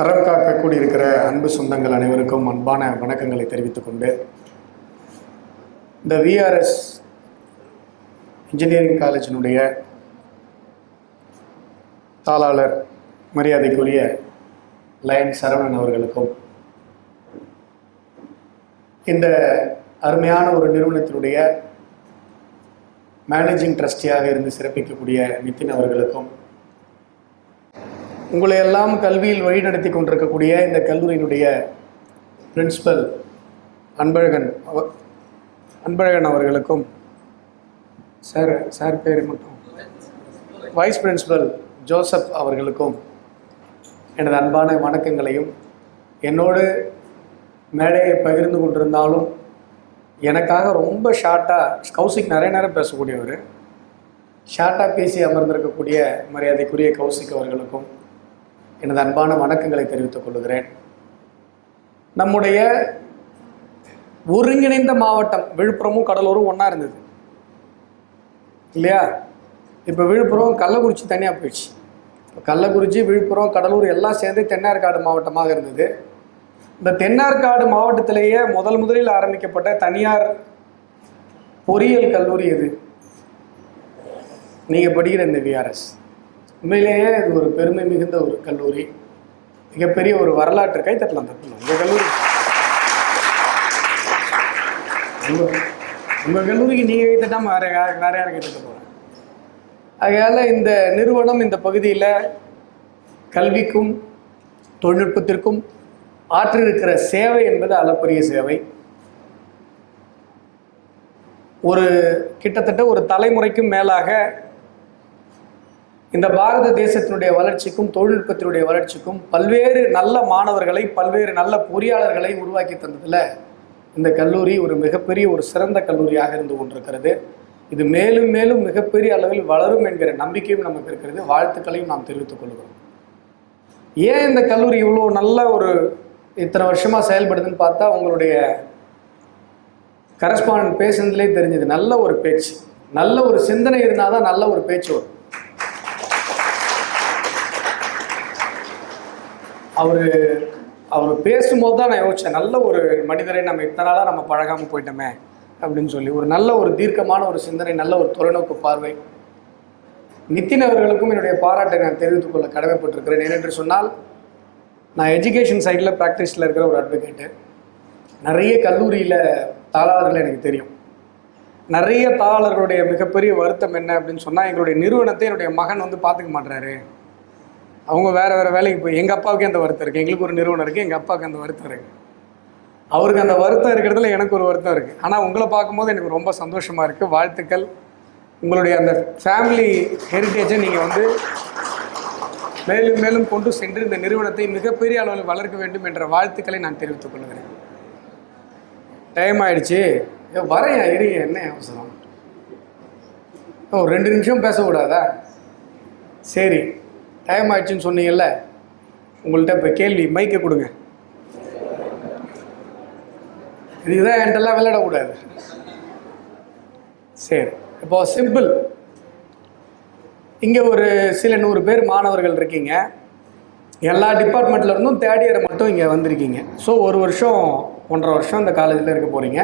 அறம் காக்க கூடியிருக்கிற அன்பு சொந்தங்கள் அனைவருக்கும் அன்பான வணக்கங்களை தெரிவித்துக் கொண்டு, இந்த விஆர்எஸ் இன்ஜினியரிங் காலேஜினுடைய தாளாளர் மரியாதைக்குரிய லயன் சரவணன் அவர்களுக்கும், இந்த அருமையான ஒரு நிறுவனத்தினுடைய மேனேஜிங் ட்ரஸ்டியாக இருந்து சிறப்பிக்கக்கூடிய நிதின் அவர்களுக்கும், உங்களை எல்லாம் கல்வியில் வழிநடத்தி கொண்டிருக்கக்கூடிய இந்த கல்லூரியினுடைய பிரின்சிபல் அன்பழகன் அவர்களுக்கும், சார் பேர் மட்டும் வைஸ் பிரின்சிபல் ஜோசப் அவர்களுக்கும் எனது அன்பான வணக்கங்களையும், என்னோடு மேடையை பகிர்ந்து கொண்டிருந்தாலும் எனக்காக ரொம்ப ஷார்ட்டாக கௌசிக் நிறைய நேரம் பேசக்கூடியவர், ஷார்ட்டாக பேசி அமர்ந்திருக்கக்கூடிய மரியாதைக்குரிய கௌசிக் அவர்களுக்கும் எனது அன்பான வணக்கங்களை தெரிவித்துக் கொள்கிறேன். நம்முடைய ஒருங்கிணைந்த மாவட்டம் விழுப்புரமும் கடலூரும் ஒன்றா இருந்தது இல்லையா? இப்போ விழுப்புரம் கள்ளக்குறிச்சி தனியாக போயிடுச்சு. இப்போ கள்ளக்குறிச்சி, விழுப்புரம், கடலூர் எல்லாம் சேர்ந்து தென்னார்காடு மாவட்டமாக இருந்தது. இந்த தென்னார்காடு மாவட்டத்திலேயே முதலில் ஆரம்பிக்கப்பட்ட தனியார் பொறியியல் கல்லூரி எது? நீங்கள் படிக்கிற இந்த விஆர்எஸ். உண்மையிலேயே இது ஒரு பெருமை மிகுந்த ஒரு கல்லூரி, மிகப்பெரிய ஒரு வரலாற்று. கை தட்டலாம் இந்த கல்லூரி. உங்கள் கல்லூரிக்கு நீங்கள் கை தட்டாமல் வேற யாரை கை தட்ட போகிறேன். அதனால் இந்த நிறுவனம் இந்த பகுதியில் கல்விக்கும் தொழில்நுட்பத்திற்கும் ஆற்றிருக்கிற சேவை என்பது அளப்பரிய சேவை. கிட்டத்தட்ட ஒரு தலைமுறைக்கும் மேலாக இந்த பாரத தேசத்தினுடைய வளர்ச்சிக்கும் தொழில்நுட்பத்தினுடைய வளர்ச்சிக்கும் பல்வேறு நல்ல மாணவர்களை, பல்வேறு நல்ல பொறியாளர்களை உருவாக்கி தந்ததில் இந்த கல்லூரி ஒரு மிகப்பெரிய ஒரு சிறந்த கல்லூரியாக இருந்து கொண்டிருக்கிறது. இது மேலும் மேலும் மிகப்பெரிய அளவில் வளரும் என்கிற நம்பிக்கையும் நமக்கு இருக்கிறது. வாழ்த்துக்களையும் நாம் தெரிவித்துக் கொள்கிறோம். ஏன் இந்த கல்லூரி இவ்வளோ நல்ல ஒரு இத்தனை வருஷமாக செயல்படுதுன்னு பார்த்தா, உங்களுடைய கரஸ்பாண்டன்ட் பேசுனதுலேயே தெரிஞ்சது. நல்ல ஒரு பேச்சு, நல்ல ஒரு சிந்தனை இருந்தால் தான் நல்ல ஒரு பேச்சு வரும். அவர் பேசும்போது தான் நான் யோசித்தேன், நல்ல ஒரு மனிதரை நம்ம இத்தனை நாளாக நம்ம பழகாமல் போயிட்டோமே அப்படின்னு சொல்லி. ஒரு நல்ல ஒரு தீர்க்கமான ஒரு சிந்தனை, நல்ல ஒரு தொலைநோக்கு பார்வை. நிதின் அவர்களுக்கும் என்னுடைய பாராட்டை நான் தெரிவித்துக் கொள்ள கடமைப்பட்டிருக்கிறேன். ஏனென்று சொன்னால், நான் எஜுகேஷன் சைடில் ப்ராக்டிஸில் இருக்கிற ஒரு அட்வொகேட்டு. நிறைய கல்லூரியில் தாளாளர்கள் எனக்கு தெரியும். நிறைய தாளாளர்களுடைய மிகப்பெரிய வருத்தம் என்ன அப்படின்னு சொன்னால், எங்களுடைய நிறுவனத்தை என்னுடைய மகன் பார்த்துக்க மாட்டுறாரு. அவங்க வேறு வேலைக்கு போய், எங்கள் அப்பாவுக்கு அந்த வருத்தம் இருக்குது. எங்களுக்கு ஒரு நிறுவனம் இருக்குது, எங்கள் அப்பாவுக்கு அந்த வருத்தம் இருக்குது. அவருக்கு அந்த வருத்தம் இருக்கிறதுல எனக்கு ஒரு வருத்தம் இருக்குது. ஆனால் உங்களை பார்க்கும்போது எனக்கு ரொம்ப சந்தோஷமாக இருக்குது. வாழ்த்துக்கள். உங்களுடைய அந்த ஃபேமிலி ஹெரிட்டேஜை நீங்கள் மேலும் மேலும் கொண்டு சென்று இந்த நிறுவனத்தை மிகப்பெரிய அளவில் வளர்க்க வேண்டும் என்ற வாழ்த்துக்களை நான் தெரிவித்துக் கொள்கிறேன். டைம் ஆயிடுச்சு, வரையா இருங்க, என்ன அவசரம்? 2 நிமிஷம் பேசக்கூடாதா? சரி, டைம் ஆயிடுச்சுன்னு சொன்னீங்கல்ல, உங்கள்கிட்ட இப்போ கேள்வி, மைக்கை கொடுங்க. இதுதான் என்கிட்டலாம் விளையாடக்கூடாது. சரி, இப்போ சிம்பிள். இங்கே ஒரு சில 100 பேர் மாணவர்கள் இருக்கீங்க. எல்லா டிபார்ட்மெண்ட்டில் இருந்தும் தேர்ட் இயரை மட்டும் இங்கே வந்திருக்கீங்க. ஸோ 1 வருஷம் 1.5 வருஷம் இந்த காலேஜில் இருக்க போகிறீங்க.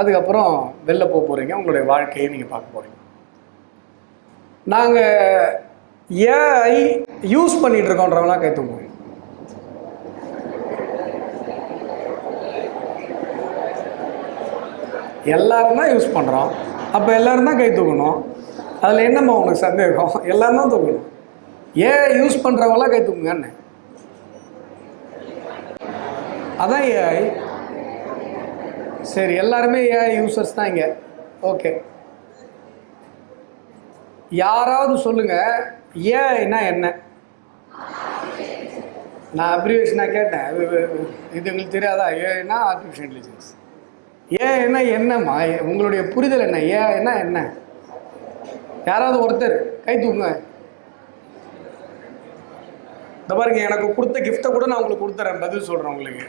அதுக்கப்புறம் வெளில போக போகிறீங்க. உங்களுடைய வாழ்க்கையை நீங்கள் பார்க்க போகிறீங்க. நாங்கள் ஏஐ யூஸ் பண்ணிகிட்டு இருக்கோன்றவங்களாம் கை தூக்குவோம். எல்லாரும் தான் யூஸ் பண்ணுறோம். அப்போ எல்லோரும் தான் கை தூக்கணும். அதில் என்னம்மா உனக்கு சந்தேகம்? எல்லோரும் தான் தூக்கணும். ஏஐ யூஸ் பண்ணுறவங்களாம் கை தூக்குங்கன்னு. அதான் ஏஐ. சரி, எல்லாருமே ஏஐ யூசர்ஸ் தான் இங்கே. ஓகே, யாராவது சொல்லுங்கள், ஏஐனா என்ன? நான் அப்ரிவேஷனாக கேட்டேன். இது எங்களுக்கு தெரியாதா? ஏஐனா ஆர்டிஃபிஷியல் இன்டெலிஜென்ஸ். ஏஐனா என்னம்மா? உங்களுடைய புரிதல் என்ன? ஏஐனா என்ன? யாராவது ஒருத்தர் கை தூக்குங்க. இந்த பாருங்க, எனக்கு கொடுத்த கிஃப்டை கூட நான் உங்களுக்கு கொடுத்துறேன், பதில் சொல்கிறேன் உங்களுக்கு.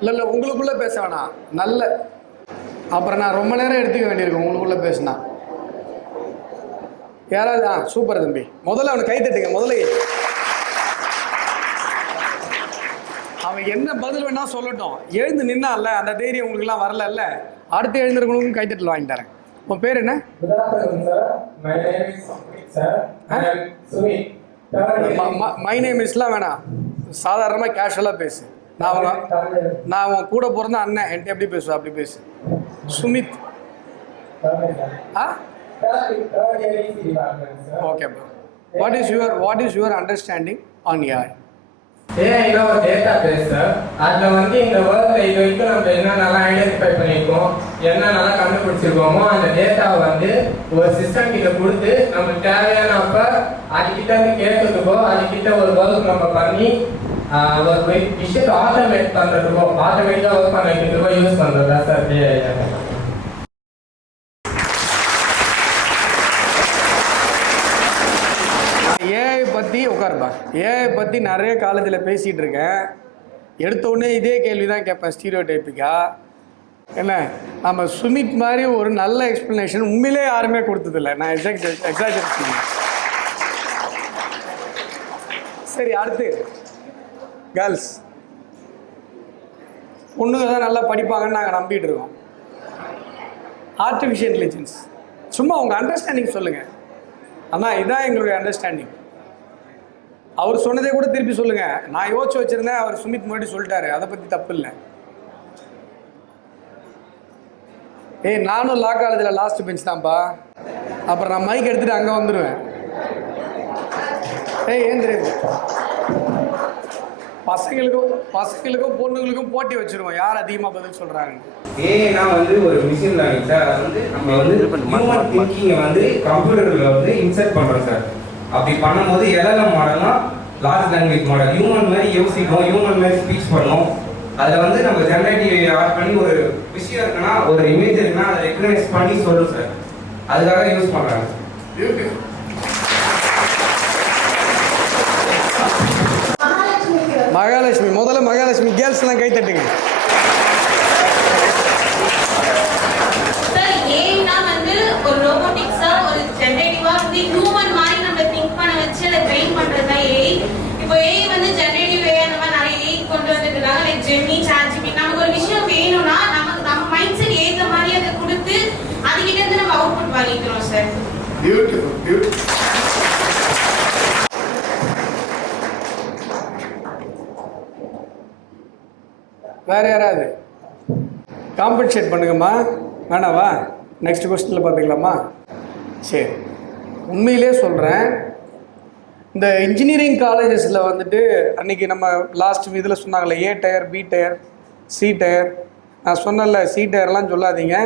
இல்லை, உங்களுக்குள்ளே பேச வேணாம். நல்ல அப்புறம் நான் ரொம்ப நேரம் எடுத்துக்க வேண்டியிருக்கேன் உங்களுக்குள்ளே பேசினா. யாராவது சூப்பர் தம்பி. முதல்ல அவனை கை தட்டுங்க. முதல்ல அவன் என்ன பதில் வேணா சொல்லட்டும். எழுந்து நின்னால அந்த தைரியம் உங்களுக்குலாம் வரல. அடுத்து எழுந்திருக்கணும் கைத்தட்டல் வாங்கி தரேன். உன் பேர் என்ன? மை நேம் இஸ்லாம் வேணாம், சாதாரணமாக கேஷுவலாக பேசு. நான் உன் கூட பிறந்த அண்ணன், என்கிட்ட எப்படி பேசுவேன் அப்படி பேசு. Sumit. Okay bro. What is your understanding on AI? ஏஐல ஒரு டேட்டா பேஸ் சார். அதில் வந்து இந்த வேர்ல்டில் இது வரைக்கும் நம்ம என்னென்னலாம் ஐடென்டிஃபை பண்ணியிருக்கோம், என்னென்னலாம் கண்டுபிடிச்சிருக்கோமோ அந்த டேட்டாவை வந்து ஒரு சிஸ்டம் கிட்ட கொடுத்து நமக்கு தேவையானப்ப அதுக்கிட்ட இருந்து கேட்கறதுக்கோ அதுக்கிட்ட ஒரு ஒர்க் நம்ம பண்ணி ஒரு விஷயத்தை ஆட்டோமேட் பண்ணுறதுக்கோ ஆட்டோமேட்டிக்காக ஒர்க் பண்ண வைக்கிறதுக்கோ யூஸ் பண்ணுறது தான் சார் ஏஐ. ஏஐ பற்றி உட்காருப்பா. ஏஐ பற்றி நிறைய காலேஜில் பேசிகிட்டு இருக்கேன். எடுத்தோடனே இதே கேள்வி தான் கேட்பேன், ஸ்டீரியோ டைப்பிக்காக. என்ன நம்ம சுமித் மாதிரி ஒரு நல்ல எக்ஸ்ப்ளனேஷன் உண்மையிலே யாருமே கொடுத்ததில்லை. நான் எக்ஸாஜரேட் பண்ணேன். சரி, அடுத்து கேர்ள்ஸ். பொண்ணுங்க தான் நல்லா படிப்பாங்கன்னு நாங்கள் நம்பிட்டு இருக்கோம். ஆர்டிஃபிஷியல் இன்டெலிஜென்ஸ் சும்மா உங்கள் அண்டர்ஸ்டாண்டிங் சொல்லுங்கள். ஆனால் இதான் எங்களுடைய அண்டர்ஸ்டாண்டிங். அவர் சொன்னதே கூட திருப்பி சொல்லுங்க. நான் யோசிச்சு வச்சிருந்தேன், அவர் சுமித் முன்னாடி சொல்லிட்டாரு, அதை பத்தி தப்பு இல்லை. நானும் லா காலேஜில் லாஸ்ட் பெஞ்ச் தான்ப்பா. அப்புறம் நான் மைக் எடுத்துட்டு அங்கே வந்துடுவேன். ஏன் தெரியுது, பசங்களுக்கும் பொண்ணுங்களுக்கும் போட்டி வச்சிருவோம், யார் அதிகமாக பதில் சொல்றாங்க. ஏன்னா வந்து ஒரு மிஷின் லேர்னிங் சார். அது வந்து நம்ம வந்து ஹியூமன் திங்கிங்கை வந்து கம்ப்யூட்டரில் வந்து இன்சர்ட் பண்ணுறோம் சார். அப்படி பண்ணும்போது எல்எல்எம் மாடல்லாம் லார்ஜ் லாங்குவேஜ் மாடல் ஹியூமன் மாதிரி யோசிக்கும், ஹியூமன் மாதிரி ஸ்பீச் பண்ணும். அதில் வந்து நம்ம ஜென்ரேட்டிவ் ஆட் பண்ணி ஒரு விஷயம் இருக்குன்னா, ஒரு இமேஜ் இருக்குன்னா அதை ரெக்கக்னைஸ் பண்ணி சொல்லும் சார். அதுக்காக யூஸ் பண்ணுறாங்க. மகாலட்சுமி. முதல்ல மகாலட்சுமி கேர்ள்ஸ்லாம் கை தட்டுங்க. ஒரு ரோபோட்டிக்ஸா ஒரு ஜெனரேட்டிவா வந்து ஹியூமன் மாதிரி நம்ம திங்க் பண்ண வச்சு அதை ட்ரெயின் பண்றது தான் ஏஐ. இப்போ ஏஐ வந்து ஜெனரேட்டிவ் ஏஐ அந்த மாதிரி நிறைய ஏஐ கொண்டு வந்துருக்காங்க. Like Gemini, ChatGPT. நமக்கு ஒரு விஷயம் வேணும்னா நம்ம மைண்ட் செட் ஏத்த மாதிரி அதை கொடுத்து அதுகிட்ட இருந்து நம்ம அவுட்புட் வாங்கிக்கிறோம் சார். பியூட்டிஃபுல். வேற யாராவது காம்பன்சேட் பண்ணுங்கம்மா. வேணாவா? நெக்ஸ்ட் கொஸ்டினில் பார்த்துக்கலாமா? சரி, உண்மையிலே சொல்கிறேன், இந்த இன்ஜினியரிங் காலேஜஸில் வந்துட்டு அன்றைக்கி நம்ம லாஸ்ட் இதில் சொன்னாங்களே A tier, B tier, C tier. நான் சொன்னல சி டயர்லாம் சொல்லாதீங்க.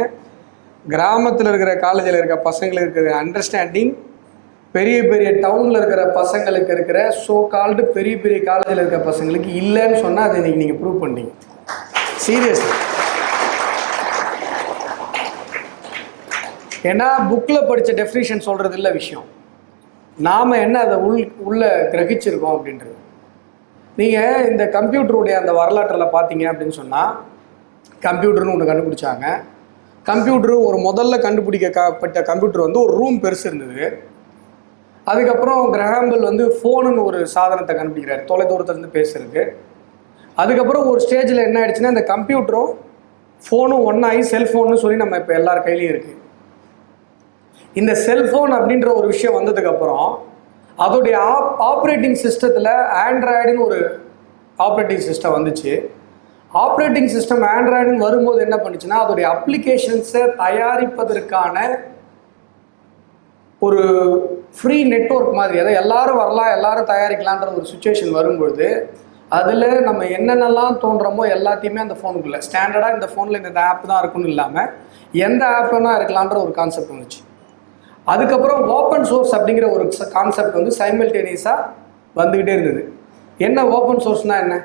கிராமத்தில் இருக்கிற காலேஜில் இருக்கிற பசங்களுக்கு இருக்கிற அண்டர்ஸ்டாண்டிங் பெரிய பெரிய டவுனில் இருக்கிற பசங்களுக்கு இருக்கிற ஸோ கால்டு பெரிய பெரிய காலேஜில் இருக்கிற பசங்களுக்கு இல்லைன்னு சொன்னால் அதை இன்றைக்கி நீங்கள் ப்ரூவ் பண்ணீங்க. சீரியஸ்லி. ஏன்னா புக்கில் படித்த டெஃபினிஷன் சொல்கிறது இல்லை விஷயம், நாம் என்ன அதை உள்ளே கிரகிச்சிருக்கோம் அப்படின்றது. நீங்கள் இந்த கம்ப்யூட்டருடைய அந்த வரலாற்றில் பார்த்தீங்க அப்படின்னு சொன்னால், கம்ப்யூட்டர்னு ஒன்று கண்டுபிடிச்சாங்க. கம்ப்யூட்டரு ஒரு முதல்ல கண்டுபிடிக்கப்பட்ட கம்ப்யூட்டர் வந்து ஒரு ரூம் பெருசு இருந்தது. அதுக்கப்புறம் கிரஹாம்பெல் வந்து ஃபோனுன்னு ஒரு சாதனத்தை கண்டுபிடிக்கிறார், தொலைதூரத்துலேருந்து பேசுறதுக்கு. அதுக்கப்புறம் ஒரு ஸ்டேஜில் என்ன ஆயிடுச்சுன்னா, இந்த கம்ப்யூட்டரும் ஃபோனும் ஒன்றாகி செல்ஃபோன்னு சொல்லி நம்ம இப்போ எல்லார் கையிலையும் இருக்குது. இந்த செல்ஃபோன் அப்படின்ற ஒரு விஷயம் வந்ததுக்கப்புறம் அதோடைய ஆப்ரேட்டிங் சிஸ்டத்தில் ஆண்ட்ராய்டுன்னு ஒரு ஆப்ரேட்டிங் சிஸ்டம் வந்துச்சு. ஆப்ரேட்டிங் சிஸ்டம் ஆண்ட்ராய்டுன்னு வரும்போது என்ன பண்ணுச்சுன்னா, அதோடைய அப்ளிகேஷன்ஸை தயாரிப்பதற்கான ஒரு ஃப்ரீ நெட்வொர்க் மாதிரி, அதாவது எல்லாரும் வரலாம், எல்லாரும் தயாரிக்கலான்ற ஒரு சுச்சுவேஷன் வரும்பொழுது அதில் நம்ம என்னென்னலாம் தோன்றமோ எல்லாத்தையுமே அந்த ஃபோனுக்குள்ளே ஸ்டாண்டர்டாக இந்த ஃபோனில் இந்த ஆப் தான் இருக்குன்னு இல்லாமல் எந்த ஆப் வேணால் இருக்கலான்ற ஒரு கான்செப்ட் வந்துச்சு. அதுக்கப்புறம் ஓப்பன் சோர்ஸ் அப்படிங்கிற ஒரு கான்செப்ட் வந்து சைமல்டேனியஸாக வந்துக்கிட்டே இருந்தது. என்ன ஓப்பன் சோர்ஸ்னால் என்ன?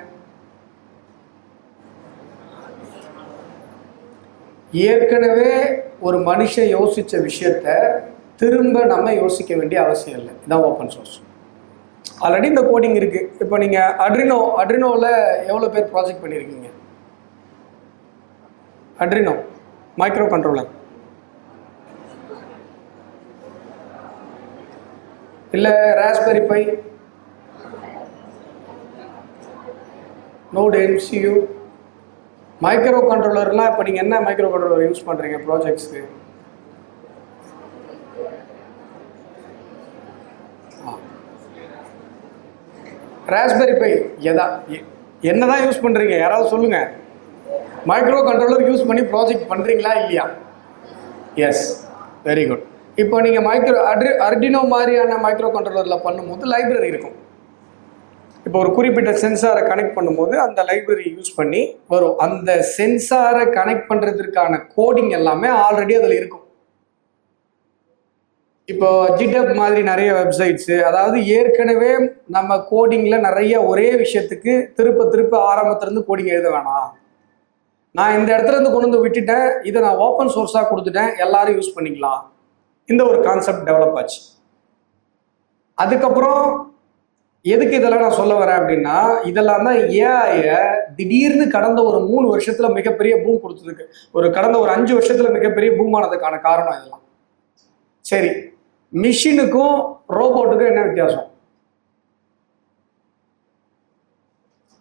ஏற்கனவே ஒரு மனுஷன் யோசித்த விஷயத்த திரும்ப நம்ம யோசிக்க வேண்டிய அவசியம் இல்லை. இதுதான் ஓப்பன் சோர்ஸ். ஆல்ரெடி இந்த கோடிங் இருக்குது. இப்போ நீங்கள் அட்ரினோவில் எவ்வளோ பேர் ப்ராஜெக்ட் பண்ணியிருக்கீங்க? அட்ரினோ மைக்ரோ கண்ட்ரோலர் இல்லை Raspberry Pi, node MCU, micro கண்ட்ரோலர்லாம். இப்போ நீங்கள் என்ன மைக்ரோ கண்ட்ரோலர் யூஸ் பண்ணுறீங்க ப்ராஜெக்ட்ஸ்க்கு? ராஸ்பெரி பை என்னதான் யூஸ் பண்ணுறீங்க? யாராவது சொல்லுங்கள். மைக்ரோ கண்ட்ரோலர் யூஸ் பண்ணி ப்ராஜெக்ட் பண்ணுறீங்களா இல்லையா? Yes, very good. இப்போ நீங்கள் அர்டினோ மாதிரியான மைக்ரோ கண்ட்ரோலரில் பண்ணும்போது லைப்ரரி இருக்கும். இப்போ ஒரு குறிப்பிட்ட சென்சாரை கனெக்ட் பண்ணும்போது அந்த லைப்ரரி யூஸ் பண்ணி வரும். அந்த சென்சாரை கனெக்ட் பண்ணுறதுக்கான கோடிங் எல்லாமே ஆல்ரெடி அதில் இருக்கும். இப்போ GitHub மாதிரி நிறைய வெப்சைட்ஸு, அதாவது ஏற்கனவே நம்ம கோடிங்கில் நிறைய ஒரே விஷயத்துக்கு திருப்ப ஆரம்பத்துலேருந்து கோடிங் எழுத வேணாம். நான் இந்த இடத்துல இருந்து கொண்டு வந்து விட்டுட்டேன், இதை நான் ஓப்பன் சோர்ஸாக கொடுத்துட்டேன், எல்லாரும் யூஸ் பண்ணிக்கலாம். இந்த ஒரு கான்செப்ட் டெவலப் ஆச்சு. அதுக்கப்புறம் எதுக்கு இதெல்லாம் நான் சொல்ல வரேன் அப்படின்னா, இதெல்லாம் தான் ஏஐயை திடீர்னு கடந்த ஒரு 3 வருஷத்துல மிகப்பெரிய பூம் கொடுத்ததுக்கு, கடந்த ஒரு 5 வருஷத்துல மிகப்பெரிய பூம் ஆனதுக்கான காரணம் இதெல்லாம். சரி, மிஷினுக்கும் ரோபோட்டுக்கும் என்ன வித்தியாசம்?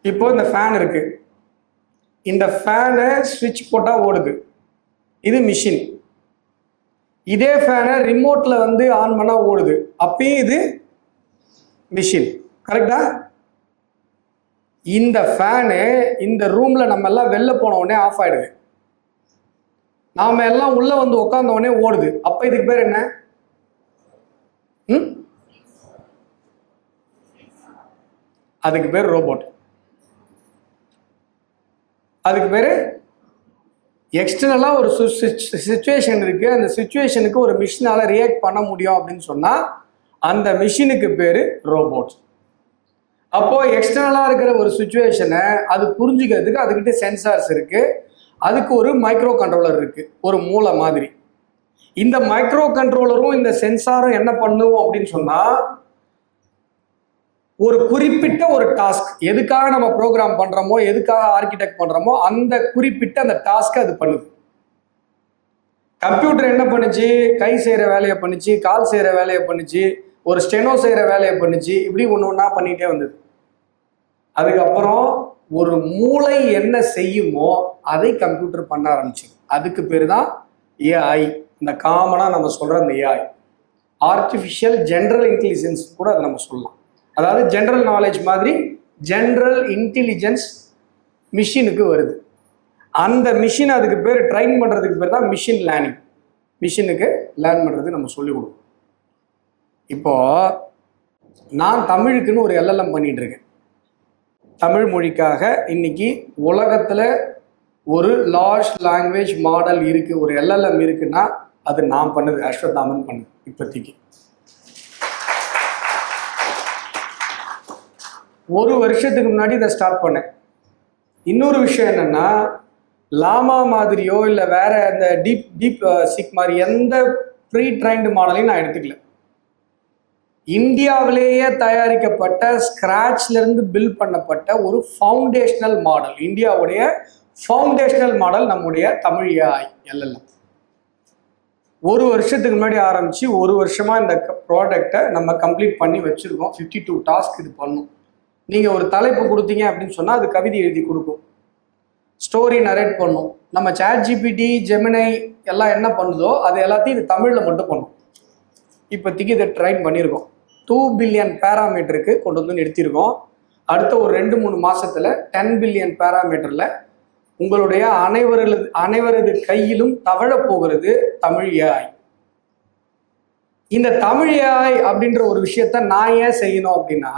இப்போ இந்த ஃபேன் இருக்கு, இந்த ஃபேனை ஸ்விட்ச் போட்டால் ஓடுது, இது மிஷின். இதே ஃபேனை ரிமோட்டில் வந்து ஆன் பண்ணால் ஓடுது, அப்பயும் இது மிஷின். கரெக்டா? இந்த ஃபேனு இந்த ரூமில் நம்ம எல்லாம் வெளில போன உடனே ஆஃப் ஆகிடுது, நாம் எல்லாம் உள்ளே வந்து உட்காந்த உடனே ஓடுது. அப்போ இதுக்கு பேர் என்ன? அதுக்கு பேர் ரோபோட். அதுக்கு பேர் எக்ஸ்டர்னலாக ஒரு சுச்சுவேஷன் இருக்குது, அந்த சுச்சுவேஷனுக்கு ஒரு மிஷினால் ரியாக்ட் பண்ண முடியும் அப்படின்னு சொன்னால் அந்த மிஷினுக்கு பேர் ரோபோட். அப்போது எக்ஸ்டர்னலாக இருக்கிற ஒரு சுச்சுவேஷனை அது புரிஞ்சுக்கிறதுக்கு அதுக்கிட்ட சென்சார்ஸ் இருக்குது, அதுக்கு ஒரு மைக்ரோ கண்ட்ரோலர் இருக்குது, ஒரு மூளை மாதிரி. இந்த மைக்ரோ கண்ட்ரோலரும் இந்த சென்சாரும் என்ன பண்ணுவோம் அப்படின்னு சொன்னால், ஒரு குறிப்பிட்ட ஒரு டாஸ்க், எதுக்காக நம்ம ப்ரோக்ராம் பண்ணுறோமோ, எதுக்காக ஆர்கிடெக்ட் பண்ணுறோமோ, அந்த குறிப்பிட்ட அந்த டாஸ்க்கை அது பண்ணுது. கம்ப்யூட்டர் என்ன பண்ணுச்சு? கை செய்கிற வேலையை பண்ணுச்சு, கால் செய்கிற வேலையை பண்ணுச்சு, ஒரு ஸ்டெனோ செய்கிற வேலையை பண்ணுச்சு, இப்படி ஒன்று ஒன்றா பண்ணிகிட்டே வந்தது. அதுக்கப்புறம் ஒரு மூளை என்ன செய்யுமோ அதை கம்ப்யூட்டர் பண்ண ஆரம்பிச்சு. அதுக்கு பேர் தான் ஏஐ. இந்த காமனாக நம்ம சொல்கிற அந்த ஏஐ, ஆர்டிஃபிஷியல் ஜென்ரல் இன்டெலிஜென்ஸ் கூட அதை நம்ம சொல்லலாம். அதாவது ஜென்ரல் நாலேஜ் மாதிரி ஜென்ரல் இன்டெலிஜென்ஸ் மிஷினுக்கு வருது. அந்த மிஷின், அதுக்கு பேர் ட்ரைன் பண்ணுறதுக்கு பேர் தான் மிஷின் லேர்னிங். மிஷினுக்கு லேர்ன் பண்ணுறது நம்ம சொல்லிக் கொடுப்போம். இப்போது நான் தமிழுக்குன்னு ஒரு LLM பண்ணிகிட்டு இருக்கேன். தமிழ் மொழிக்காக இன்னைக்கு உலகத்தில் ஒரு லார்ஜ் லாங்குவேஜ் மாடல் இருக்குது, ஒரு LLM இருக்குன்னா அது நான் பண்ணுது, அஸ்வத்தாமன் பண்ணுது. இப்போதைக்கு ஒரு வருஷத்துக்கு முன்னாடி இதை ஸ்டார்ட் பண்ணேன். இன்னொரு விஷயம் என்னென்னா, லாமா மாதிரியோ இல்லை வேற அந்த டீப் சீக் மாதிரி எந்த ப்ரீ ட்ரைன்டு மாடலையும் நான் எடுத்துக்கல. இந்தியாவிலேயே தயாரிக்கப்பட்ட ஸ்கிராச்லேருந்து பில்ட் பண்ணப்பட்ட ஒரு ஃபவுண்டேஷனல் மாடல், இந்தியாவுடைய ஃபவுண்டேஷனல் மாடல் நம்முடைய தமிழ் ஏஐ LLM. ஒரு வருஷத்துக்கு முன்னாடி ஆரம்பித்து ஒரு வருஷமாக இந்த ப்ராடக்டை நம்ம கம்ப்ளீட் பண்ணி வச்சுருக்கோம். 52 டாஸ்க் இது பண்ணும். நீங்கள் ஒரு தலைப்பு கொடுத்தீங்க அப்படின்னு சொன்னால் அது கவிதை எழுதி கொடுக்கும், ஸ்டோரி நரேட் பண்ணும். நம்ம ChatGPT, ஜெமினை எல்லாம் என்ன பண்ணுதோ அது எல்லாத்தையும் இது தமிழில் மட்டும் பண்ணும். இப்போதைக்கு இதை ட்ரைன் பண்ணியிருக்கோம். 2 பில்லியன் பேராமீட்டருக்கு கொண்டு வந்து நிறுத்தியிருக்கோம். அடுத்த ஒரு 2-3 மாதத்தில் 10 பில்லியன் பேராமீட்டரில் உங்களுடைய அனைவரது கையிலும் தவழ போகிறது தமிழ் ஏஐ. இந்த தமிழ் ஏஐ அப்படின்ற ஒரு விஷயத்த நான் ஏன் செய்யணும் அப்படின்னா,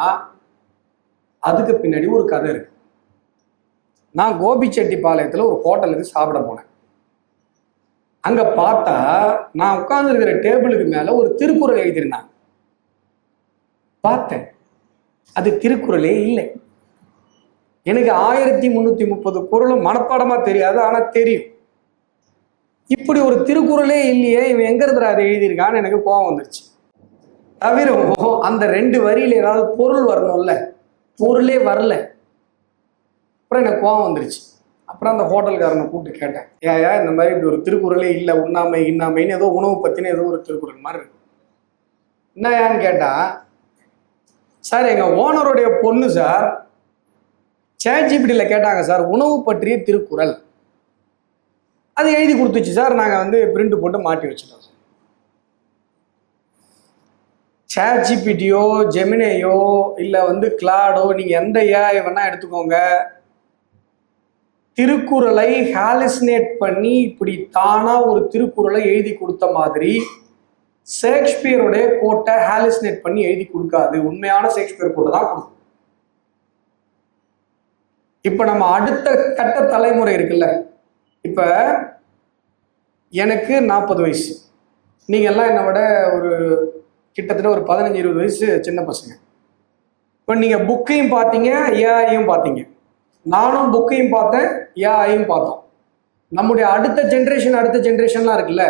அதுக்கு பின்னாடி ஒரு கதை இருக்கு. நான் கோபிச்செட்டிப்பாளையத்தில் ஒரு ஹோட்டலுக்கு சாப்பிட போனேன். அங்கே பார்த்தா நான் உட்கார்ந்துருக்கிற டேபிளுக்கு மேலே ஒரு திருக்குறள் எழுதியிருந்தாங்க. பார்த்தேன், அது திருக்குறளே இல்லை. எனக்கு 1330 குறளும் மனப்பாடமாக தெரியாது, ஆனால் தெரியும். இப்படி ஒரு திருக்குறளே இல்லையே, இவன் எங்க இருக்கிற அதை எழுதியிருக்கான்னு எனக்கு கோபம் வந்துருச்சு. தவிர அந்த 2 வரியில் ஏதாவது பொருள் வரணும்ல, பொருளே வரல. அப்புறம் எனக்கு கோபம் வந்துருச்சு. அப்புறம் அந்த ஹோட்டல்காரனை கூப்பிட்டு கேட்டேன், ஏயா இந்த மாதிரி இப்படி ஒரு திருக்குறளே இல்லை, உண்ணாமை இன்னாமைன்னு ஏதோ உணவு பற்றின ஏதோ ஒரு திருக்குறள் மாதிரி இருக்கு, என்ன ஏன்னு கேட்டால், சார் எங்கள் ஓனருடைய பொண்ணு சார் ChatGPTயில் கேட்டாங்க சார் உணவு பற்றிய திருக்குறள், அது எழுதி கொடுத்துச்சு சார். நாங்கள் வந்து பிரிண்ட் போட்டு மாட்டி வச்சுட்டோம் சார். ChatGPTயோ ஜெமினியோ இல்லை வந்து கிளாடோ, நீங்கள் எந்த AI வேணால் எடுத்துக்கோங்க, திருக்குறளை ஹாலிசினேட் பண்ணி இப்படி தானாக ஒரு திருக்குறளை எழுதி கொடுத்த மாதிரி ஷேக்ஸ்பியருடைய கோட்டை ஹாலிசினேட் பண்ணி எழுதி கொடுக்காது. உண்மையான ஷேக்ஸ்பியர் கோட்டை தான் கொடுக்கும். இப்போ நம்ம அடுத்த கட்ட தலைமுறை இருக்குல்ல, இப்போ எனக்கு 40 வயசு, நீங்கள் எல்லாம் என்னை விட ஒரு கிட்டத்தட்ட ஒரு 15-20 வயசு சின்ன பசங்க. இப்போ நீங்கள் புக்கையும் பார்த்தீங்க, ஏஐயும் பார்த்தீங்க, நானும் புக்கையும் பார்த்தேன், ஏஐயும் பார்த்தோம். நம்முடைய அடுத்த ஜென்ரேஷன்லாம் இருக்குல்ல,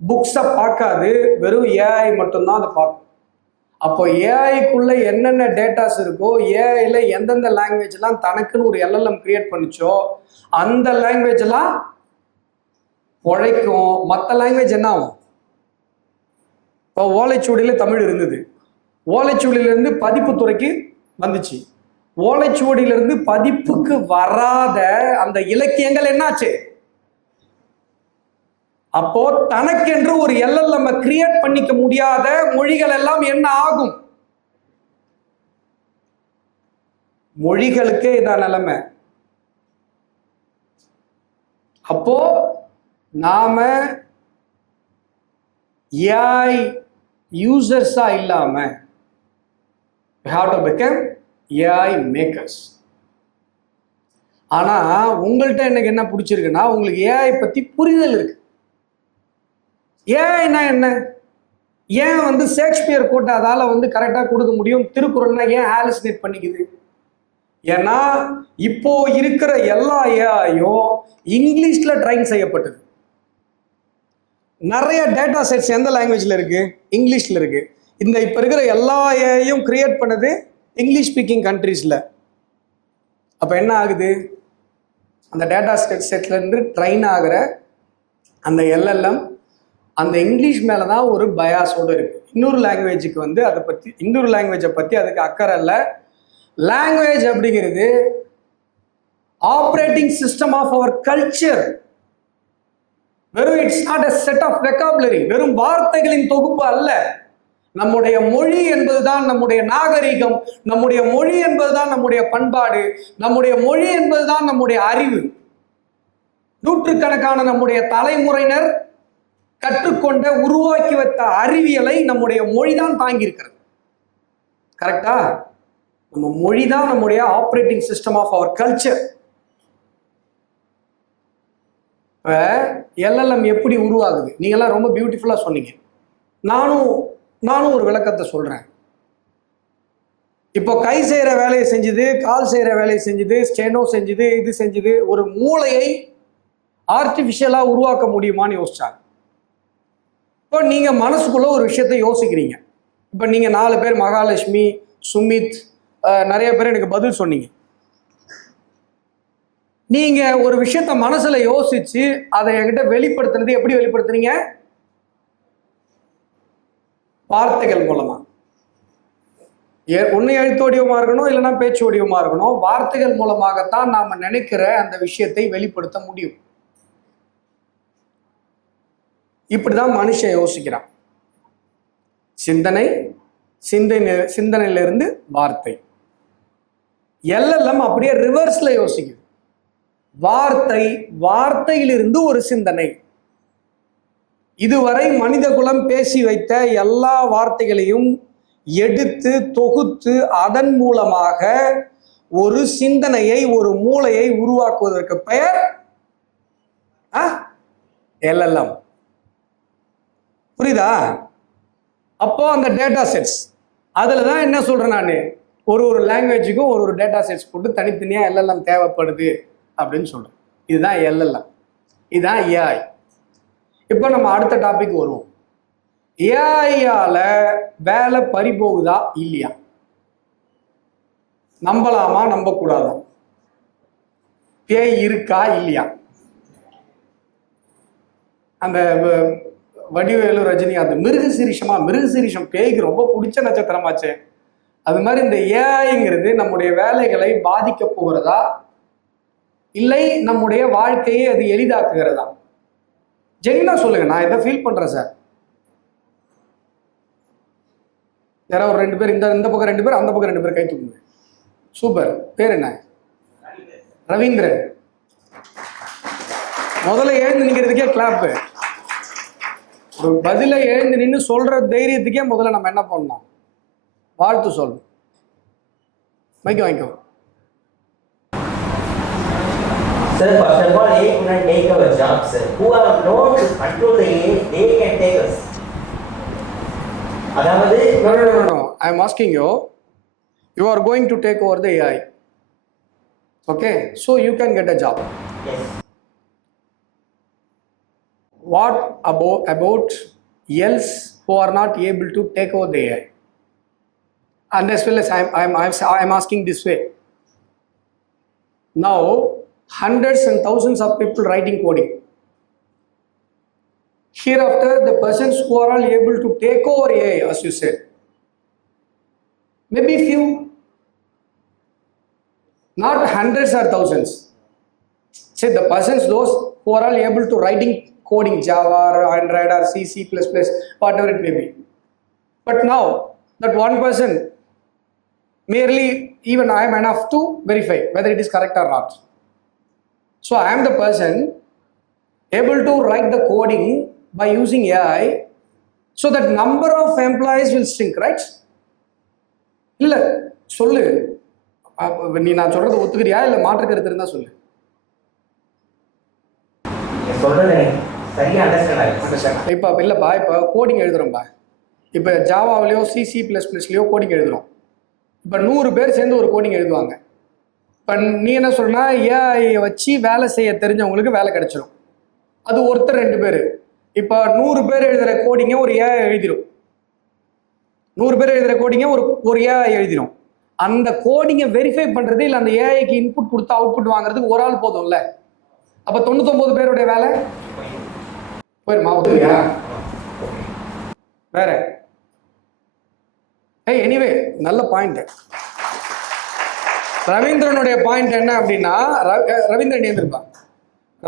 புக்ஸை பார்க்காது, வெறும் ஏஐ மட்டும்தான் அதை பார்க்கும். அப்போ ஏஐக்குள்ள என்னென்ன டேட்டாஸ் இருக்கோ, ஏஐல எந்தெந்த லாங்குவேஜ்லாம் தனக்குன்னு ஒரு LLM கிரியேட் பண்ணிச்சோ அந்த லாங்குவேஜ்லாம் உழைக்கும். மற்ற லாங்குவேஜ் என்ன ஆகும்? இப்போ ஓலைச்சுவடியில் தமிழ் இருந்தது, ஓலைச்சுவடியிலேருந்து பதிப்பு துறைக்கு வந்துச்சு, ஓலைச்சுவடியிலிருந்து பதிப்புக்கு வராத அந்த இலக்கியங்கள் என்னாச்சு? அப்போ தனக்கென்று ஒரு LLM கிரியேட் பண்ணிக்க முடியாத மொழிகள் எல்லாம் என்ன ஆகும்? மொழிகளுக்கே இதான் நிலைமை. அப்போ நாம AI யூசர்ஸா இல்லாம we have to become AI makers. ஆனா உங்கள்கிட்ட எனக்கு என்ன பிடிச்சிருக்குன்னா, உங்களுக்கு AI பத்தி புரிதல் இருக்கு. ஏன்னா என்ன, ஏன் வந்து ஷேக்ஸ்பியர் கோட்டை அதால வந்து கரெக்டாக கொடுக்க முடியும், திருக்குறள்னா ஏன் ஹாலிசினேட் பண்ணிக்குது? ஏன்னா இப்போ இருக்கிற எல்லா ஏஐயும் இங்கிலீஷ்ல ட்ரைன் செய்யப்பட்டது. நிறைய டேட்டா செட்ஸ் எந்த லாங்குவேஜ்ல இருக்கு? இங்கிலீஷ்ல இருக்கு. இந்த இப்போ இருக்கிற எல்லா ஏஐயும் கிரியேட் பண்ணது இங்கிலீஷ் ஸ்பீக்கிங் கண்ட்ரீஸ்ல. அப்போ என்ன ஆகுது? அந்த டேட்டா செட்ல இருந்து ட்ரைன் ஆகிற அந்த LLM அந்த இங்கிலீஷ் மேலே தான் ஒரு பயாஸோடு இருக்குது. இன்னொரு லாங்குவேஜுக்கு வந்து அதை பற்றி, இன்னொரு லாங்குவேஜை பற்றி அதுக்கு அக்கறை இல்லை. லாங்குவேஜ் அப்படிங்கிறது operating system of our culture. வெறும் it's not a set of vocabulary, வெறும் வார்த்தைகளின் தொகுப்பு அல்ல. நம்முடைய மொழி என்பதுதான் நம்முடைய நாகரிகம், நம்முடைய மொழி என்பதுதான் நம்முடைய பண்பாடு, நம்முடைய மொழி என்பதுதான் நம்முடைய அறிவு. நூற்றுக்கணக்கான நம்முடைய தலைமுறையினர் கற்றுக்கொண்ட உருவாக்கி வைத்த அறிவியலை நம்முடைய மொழிதான் தாங்கி இருக்கிறது. கரெக்டா? நம்ம மொழிதான் நம்முடைய operating system of our culture. இப்போ LLM எப்படி உருவாகுது? நீங்களாம் ரொம்ப பியூட்டிஃபுல்லாக சொன்னீங்க. நானும் ஒரு விளக்கத்தை சொல்றேன். இப்போ கை செய்கிற வேலையை செஞ்சுது, கால் செய்கிற வேலையை செஞ்சுது, ஸ்டெனோ செஞ்சுது, இது செஞ்சுது. ஒரு மூளையை ஆர்டிஃபிஷியலாக உருவாக்க முடியுமான்னு யோசிச்சாங்க. இப்போ நீங்கள் மனசுக்குள்ள ஒரு விஷயத்தை யோசிக்கிறீங்க. இப்போ நீங்கள் 4 பேர், மகாலட்சுமி, சுமித், நிறைய பேர் எனக்கு பதில் சொன்னீங்க. நீங்கள் ஒரு விஷயத்த மனசில் யோசிச்சு அதை என்கிட்ட வெளிப்படுத்துனது எப்படி வெளிப்படுத்துறீங்க? வார்த்தைகள் மூலமாக. ஒன்று எழுத்து வடிவமாக இருக்கணும், இல்லைன்னா பேச்சு வடிவமாக இருக்கணும். வார்த்தைகள் மூலமாகத்தான் நாம் நினைக்கிற அந்த விஷயத்தை வெளிப்படுத்த முடியும். இப்படிதான் மனுஷன் யோசிக்கிறான். சிந்தனையிலிருந்து வார்த்தை. LLM அப்படியே ரிவர்ஸ்ல யோசிக்குது. வார்த்தையிலிருந்து ஒரு சிந்தனை. இதுவரை மனித குலம் பேசி வைத்த எல்லா வார்த்தைகளையும் எடுத்து தொகுத்து அதன் மூலமாக ஒரு சிந்தனையை, ஒரு மூளையை உருவாக்குவதற்கு பெயர் LLM. புரியுதா? அப்போ அந்த டேட்டா செட்ஸ் அதில் தான் என்ன சொல்கிறேன் நான், ஒரு லாங்குவேஜுக்கும் ஒரு டேட்டா செட்ஸ் போட்டு தனித்தனியாக LLM தேவைப்படுது அப்படின்னு சொல்கிறேன். இதுதான் LLM, இதுதான் AI. இப்போ நம்ம அடுத்த டாபிக் வருவோம். ஏஐயால வேலை பறி போகுதா இல்லையா? நம்பலாமா நம்பக்கூடாதா? பேய் இருக்கா இல்லையா? அந்த வடிவேலு, ரஜினி, அந்த மிருகசீரிஷம் பேய்க்கு ரொம்ப பிடிச்ச நட்சத்திரமாச்சே, அது மாதிரி இந்த ஏஐங்கிறது நம்முடைய வேலைகளை பாதிக்க போகிறதா இல்லை நம்முடைய வாழ்க்கையை அது எளிதாக்குகிறதா? ஜெனினா சொல்லுங்க, நான் இதை ஃபீல் பண்றேன் சார். யாராவது ஒரு 2 பேர், இந்த பக்கம் 2 பேர், அந்த பக்கம் 2 பேர் கை தூக்குங்க. சூப்பர். பேர் என்ன? ரவீந்திரன். முதல்ல எழுந்து நிற்கிறதுக்கே கிளாப்பு. ஒரு பதில எழுந்து நின்று சொல்ற தைரியத்துக்கே முதல்ல நம்ம என்ன பண்ணணும்? வாழ்த்து சொல்லணும். மைக்கு வாங்கிக்கோ. Sir, first of all, AI cannot take our job, sir. Who are known to control the AI, they can take us. அதாவது No. I am asking you. You are going to take over the AI. Okay, so you can get a job. yes. What about else who are not able to take over the AI? And as well as I'm asking this way. Now, hundreds and thousands of people writing coding. Hereafter, the persons who are all able to take over AI, as you said, maybe few, not hundreds or thousands. Say the persons, those who are all able to writing coding Java or Android or C, C++, whatever it may be. But now, that one person, merely even I am enough to verify whether it is correct or not. So I am the person able to write the coding by using AI, so that number of employees will shrink, right? இல்லை சொல்லு, நீ நான் சொல்றது ஒத்துக்கிறியா இல்லை மாற்று கருத்து இருந்தா சொல்லு. சொல்றது சரியா அண்டர்ஸ்டாண்ட் ஆயிடுச்சு. இப்போ இல்லைப்பா, இப்போ கோடிங் எழுதுறோம்ப்பா. இப்போ ஜாவாவிலையோ C++லையோ கோடிங் எழுதுறோம். இப்போ 100 பேர் சேர்ந்து ஒரு கோடிங் எழுதுவாங்க. இப்போ நீ என்ன சொல்றனா, ஏஐயை வச்சு வேலை செய்ய தெரிஞ்சவங்களுக்கு வேலை கிடைச்சிடும். அது ஒருத்தர் 2 பேர். இப்போ 100 பேர் எழுதுகிற கோடிங்கை ஒரு ஏஐ எழுதிடும். 100 பேர் எழுதுகிற கோடிங்கை ஒரு ஏஐ எழுதிடும். அந்த கோடிங்கை வெரிஃபை பண்ணுறது இல்லை அந்த ஏஐக்கு இன்புட் கொடுத்து அவுட்புட் வாங்குறதுக்கு ஒரு ஆள் போதும்ல. அப்போ 99 பேருடைய வேலை போயிருமா? ஒத்துக்கியா? வேற எனிவே நல்ல பாயிண்ட். ரவீந்திரனுடைய பாயிண்ட் என்ன அப்படின்னா, ரவீந்திரன் எழுந்திருப்பான்.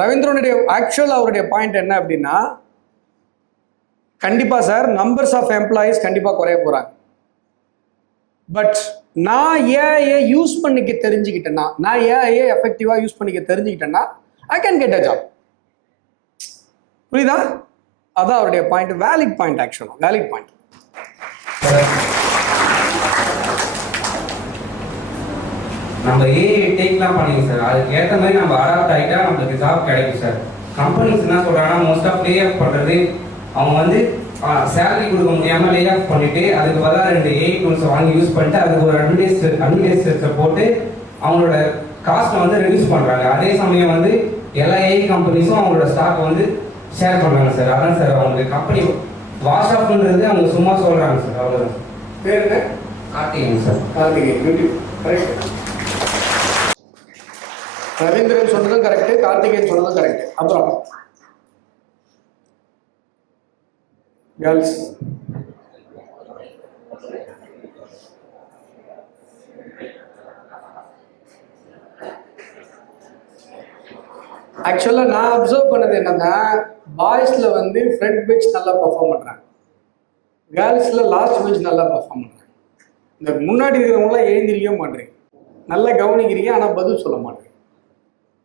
ரவீந்திரனுடைய ஆக்சுவல் அவருடைய பாயிண்ட் என்ன அப்படின்னா, கண்டிப்பா சார் நம்பர்ஸ் ஆஃப் எம்ப்ளாயிஸ் கண்டிப்பா குறைய போறாங்க. பட் நான் ஏஐயை யூஸ் பண்ணிக்க தெரிஞ்சுக்கிட்டேன்னா, நான் ஏஐயை எஃபெக்டிவா யூஸ் பண்ணிக்க தெரிஞ்சுக்கிட்டேன்னா I can get a job. புரியுதா? அதான் அவருடைய பாயிண்ட். Valid point. ஆக்சுவலா வேலிட் பாயிண்ட். நம்ம ஏஐ டேக்லாம் பண்ணிங்க சார், அதுக்கு ஏற்ற மாதிரி நம்ம அடாப்ட் ஆகிட்டா நம்மளுக்கு ஜாப் கிடைக்கும் சார். கம்பெனிஸ் என்ன சொல்கிறாங்கன்னா, மோஸ்ட் ஆஃப் லே ஆஃப் பண்ணுறது, அவங்க வந்து சேலரி கொடுக்க முடியாமல் லே ஆஃப் பண்ணிவிட்டு அதுக்கு பதிலாக 2 ஏஐ டூல்ஸை வாங்கி யூஸ் பண்ணிட்டு அதுக்கு ஒரு அட்வர்டைஸ்மெண்ட்ஸை போட்டு அவங்களோட காஸ்ட்டை வந்து ரெடியூஸ் பண்ணுறாங்க. அதே சமயம் வந்து எல்லா ஏஐ கம்பெனிஸும் அவங்களோட ஸ்டாக்கை வந்து ஷேர் பண்ணுறாங்க சார். அதான் சார் அவங்களுக்கு கம்பெனி வாஷ் ஆஃப்ன்றது அவங்க சும்மா சொல்கிறாங்க சார். அவ்வளோதான். பேர் என்ன? Karthikeyan sir. Karthikeyan. YouTube. Correct. Ravindran சொன்னதும் கரெக்ட், கார்த்திகேயன் சொன்னதும் கரெக்ட். அப்புறம் கேர்ள்ஸ், ஆக்சுவலாக நான் அப்சர்வ் பண்ணது என்னன்னா, பாய்ஸில் வந்து ஃப்ரண்ட் பெஞ்ச் நல்லா பர்ஃபார்ம் பண்ணுறாங்க, கேர்ள்ஸில் லாஸ்ட் பெஞ்ச் நல்லா பர்ஃபார்ம் பண்ணுறாங்க. இந்த முன்னாடி இருக்கிறவங்களாம் எழுந்திரிக்கவே மாட்டேறீங்க, நல்லா கவனிக்கிறீங்க, ஆனால் பதில் சொல்ல மாட்டேங்க.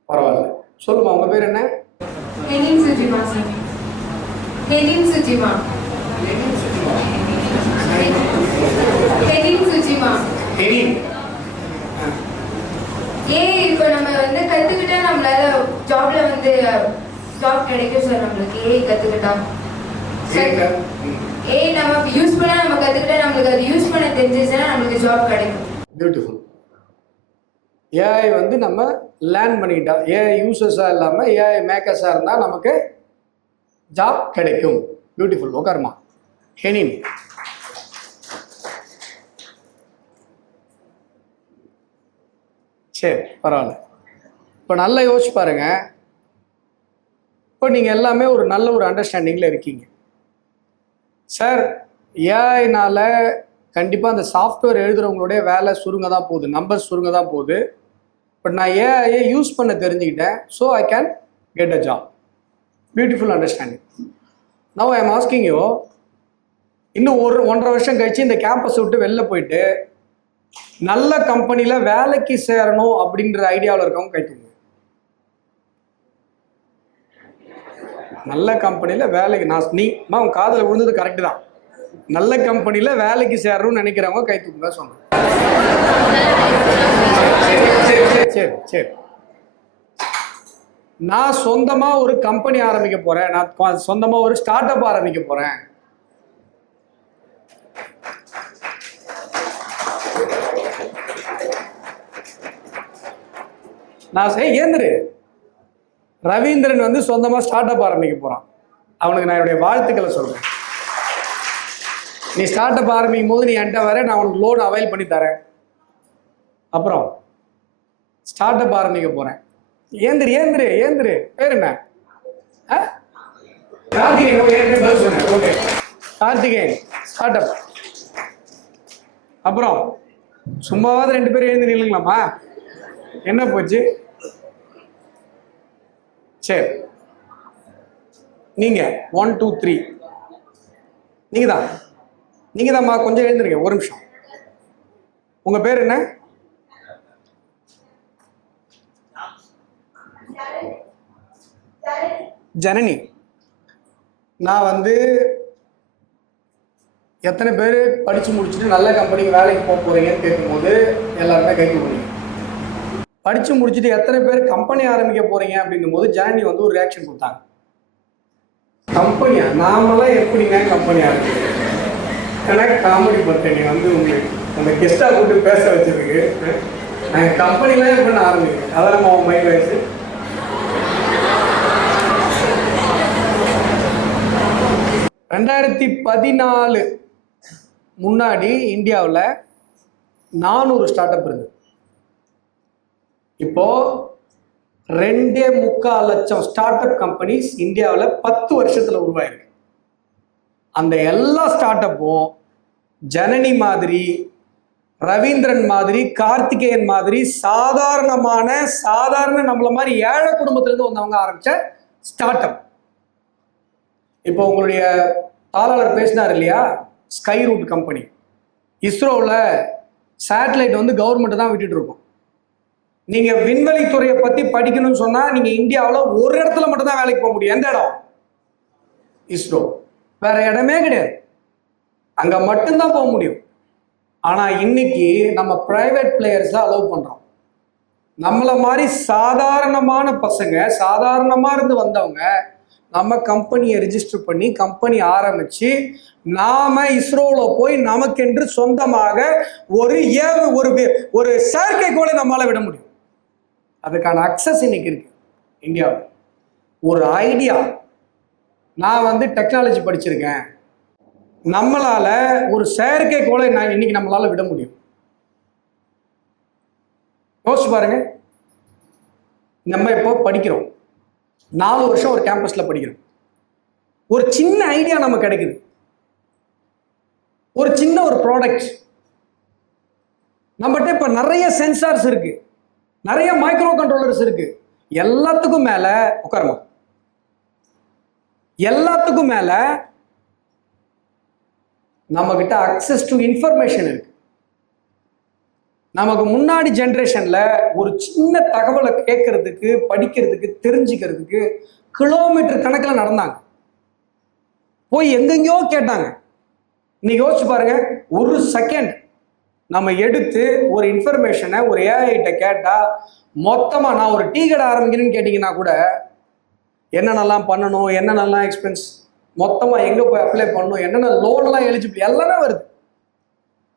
பரவாயில்ல, சொல்லுமா, உங்கள் பேர் என்ன? ஹெலின் சுஜிமா சார். ஹெலின் சுஜிமா. ஹெலின் சுஜிமா. ஹெலின். இப்போ நம்ம வந்து கத்துக்கிட்டா நம்மளால ஜாப்ல வந்து ஜாப் கிடைக்கும் சார். நம்மளுக்கு ஏஐ கத்துக்கிட்டா ஏஐ நம்ம யூஸ் பண்ணா, நம்ம கத்துக்கிட்டா நம்மளுக்கு அது யூஸ் பண்ண தெரிஞ்சிச்சுன்னா நம்மளுக்கு ஜாப் கிடைக்கும். பியூட்டிஃபுல். ஏஐ வந்து நம்ம லேர்ன் பண்ணிக்கிட்டா, ஏஐ யூசர்ஸாக இல்லாமல் ஏஐ மேக்கர்ஸாக இருந்தால் நமக்கு ஜாப் கிடைக்கும். பியூட்டிஃபுல். உட்காருமா. ஹெனின். சரி, பரவாயில்ல. இப்போ நல்லா யோசிச்சு பாருங்க. இப்போ நீங்கள் எல்லாமே ஒரு நல்ல ஒரு அண்டர்ஸ்டாண்டிங்கில் இருக்கீங்க சார். ஏஐனால கண்டிப்பாக அந்த சாஃப்ட்வேர் எழுதுகிறவங்களுடைய வேலை சுருங்க தான் போகுது, நம்பர்ஸ் சுருங்க தான் போகுது. பட் நான் ஏஐ யூஸ் பண்ண தெரிஞ்சுக்கிட்டேன். So I can get a job. Beautiful understanding. Now I am asking you, இன்னும் 1.5 வருஷம் கழிச்சு இந்த கேம்பஸ் விட்டு வெளில போயிட்டு நல்ல கம்பெனியில் வேலைக்கு சேரணும் அப்படின்ற ஐடியாவில் இருக்கவங்க கைத்துங்க. நல்ல கம்பெனியில் வேலைக்கு உன் காதில் விழுந்தது கரெக்டு தான். நல்ல கம்பெனியில் வேலைக்கு சேரணும்னு நினைக்கிறவங்க கை தூக்குங்க சொன்னேன். சரி சரி, நான் சொந்தமாக ஒரு கம்பெனி ஆரம்பிக்க போகிறேன், நான் சொந்தமாக ஒரு ஸ்டார்ட் அப் ஆரம்பிக்க போகிறேன். நான் ஏந்திரு, ரவீந்திரன் வந்து சொந்தமாக ஸ்டார்ட் அப் ஆரம்பிக்க போகிறான். அவனுக்கு நான் என்னுடைய வாழ்த்துக்களை சொல்கிறேன். நீ ஸ்டார்ட் அப் ஆரம்பிக்கும் போது நீ என்கிட்ட வர, நான் உனக்கு லோன் அவைல் பண்ணி தரேன். அப்புறம் ஸ்டார்ட் அப் ஆரம்பிக்க போகிறேன். ஏந்திரு ஏந்திரு ஏந்திரு. பேர் என்ன? கார்த்திகேயன். Start up. அப்புறம் சும்மாவாவது 2 பேரும் எழுந்து நில்லுங்களாமா? என்ன போச்சு? சரி, நீங்க 1 2 3 நீங்க தான்மா. கொஞ்சம் எழுந்துருங்க, ஒரு நிமிஷம். உங்க பேர் என்ன? ஜனனி. நான் வந்து எத்தனை பேர் படிச்சு முடிச்சுட்டு நல்ல கம்பெனிக்கு வேலைக்கு போக போறீங்கன்னு கேட்கும்போது எல்லாருமே கை தூக்குறீங்க. படிச்சு முடிச்சுட்டு எத்தனை பேர் கம்பெனி ஆரம்பிக்க போறீங்க அப்படின்னும் போது ஜனனி வந்து ஒரு ரியாக்ஷன் கொடுத்தாங்க. கம்பெனியா? நாமெல்லாம் எப்படிங்க கம்பெனி ஆரம்பிக்கிறேன்? எனக்கு காமெடி பார்த்தேன். நீ வந்து உங்க கெஸ்டா கூப்பிட்டு பேச வச்சிருக்கு. நாங்கள் கம்பெனிலாம் எப்படி ஆரம்பிக்கிறேன்? அதெல்லாம் அவன் மைண்ட் வயசு. ரெண்டாயிரத்தி 14 முன்னாடி இந்தியாவில் 400 ஸ்டார்ட் அப் இருக்கு. இப்போ 2.25 லட்சம் ஸ்டார்ட் அப் கம்பெனிஸ் இந்தியாவில் 10 வருஷத்துல உருவாயிருக்கு. அந்த எல்லா ஸ்டார்ட் அப்பும் ஜனனி மாதிரி, ரவீந்திரன் மாதிரி, கார்த்திகேயன் மாதிரி சாதாரண நம்மள மாதிரி ஏழை குடும்பத்திலிருந்து வந்தவங்க ஆரம்பிச்ச ஸ்டார்ட் அப். இப்போ உங்களுடைய தாளாளர் பேசினார் இல்லையா, ஸ்கை ரூட் கம்பெனி. இஸ்ரோவில் சேட்டலைட் வந்து கவர்மெண்ட் தான் விட்டுட்டு இருக்கோம். நீங்க விண்வெளி துறையை பத்தி படிக்கணும்னு சொன்னா நீங்க இந்தியாவில் ஒரு இடத்துல மட்டும் தான் வேலைக்கு போக முடியும். எந்த இடம்? இஸ்ரோ. வேற இடமே கிடையாது, அங்க மட்டும்தான் போக முடியும். ஆனா இன்னைக்கு நம்ம பிரைவேட் பிளேயர்ஸ் தான் அலோவ் பண்றோம். நம்மள மாதிரி சாதாரணமான பசங்க, சாதாரணமா இருந்து வந்தவங்க நம்ம கம்பெனியை ரிஜிஸ்டர் பண்ணி கம்பெனி ஆரம்பிச்சு நாம இஸ்ரோவில் போய் நமக்கென்று சொந்தமாக ஒரு செயற்கைக்கோளை நம்மளால விட முடியும். அதுக்கான அக்சஸ் இன்னைக்கு இருக்கு இந்தியாவில். ஒரு ஐடியா, நான் வந்து டெக்னாலஜி படிச்சிருக்கேன், நம்மளால ஒரு செயற்கைக்கோளை இன்னைக்கு நம்மளால விட முடியும். யோசிச்சு பாருங்க. நம்ம இப்போ படிக்கிறோம், 4 வருஷம் ஒரு கேம்பஸ்ல படிக்கிறோம். ஒரு சின்ன ஐடியா நம்ம கிடைக்குது, ஒரு சின்ன ஒரு ப்ராடக்ட். நம்மகிட்ட இப்ப நிறைய சென்சார்ஸ் இருக்கு, நிறைய மைக்ரோ கண்ட்ரோலர்ஸ் இருக்கு. எல்லாத்துக்கும் மேல உட்காரமா, எல்லாத்துக்கும் மேல நம்ம கிட்ட அக்சஸ் டு இன்ஃபர்மேஷன் இருக்கு. நமக்கு முன்னாடி ஜென்ரேஷன்ல ஒரு சின்ன தகவலை கேட்கறதுக்கு, படிக்கிறதுக்கு, தெரிஞ்சுக்கிறதுக்கு கிலோமீட்டர் கணக்கில் நடந்தாங்க, போய் எங்கெங்கயோ கேட்டாங்க. இன்னைக்கு யோசிச்சு பாருங்க, ஒரு செகண்ட் நம்ம எடுத்து ஒரு இன்ஃபர்மேஷனை ஒரு ஏஐட்ட கேட்டா மொத்தமா, நான் ஒரு டீ கடை ஆரம்பிக்கணும்னு கேட்டீங்கன்னா கூட என்னென்னலாம் பண்ணணும், என்னென்னலாம் எக்ஸ்பென்ஸ், மொத்தமா எங்க போய் அப்ளை பண்ணணும், என்னென்ன லோன் எல்லாம் எலிஜிபிள் எல்லாமே வருது.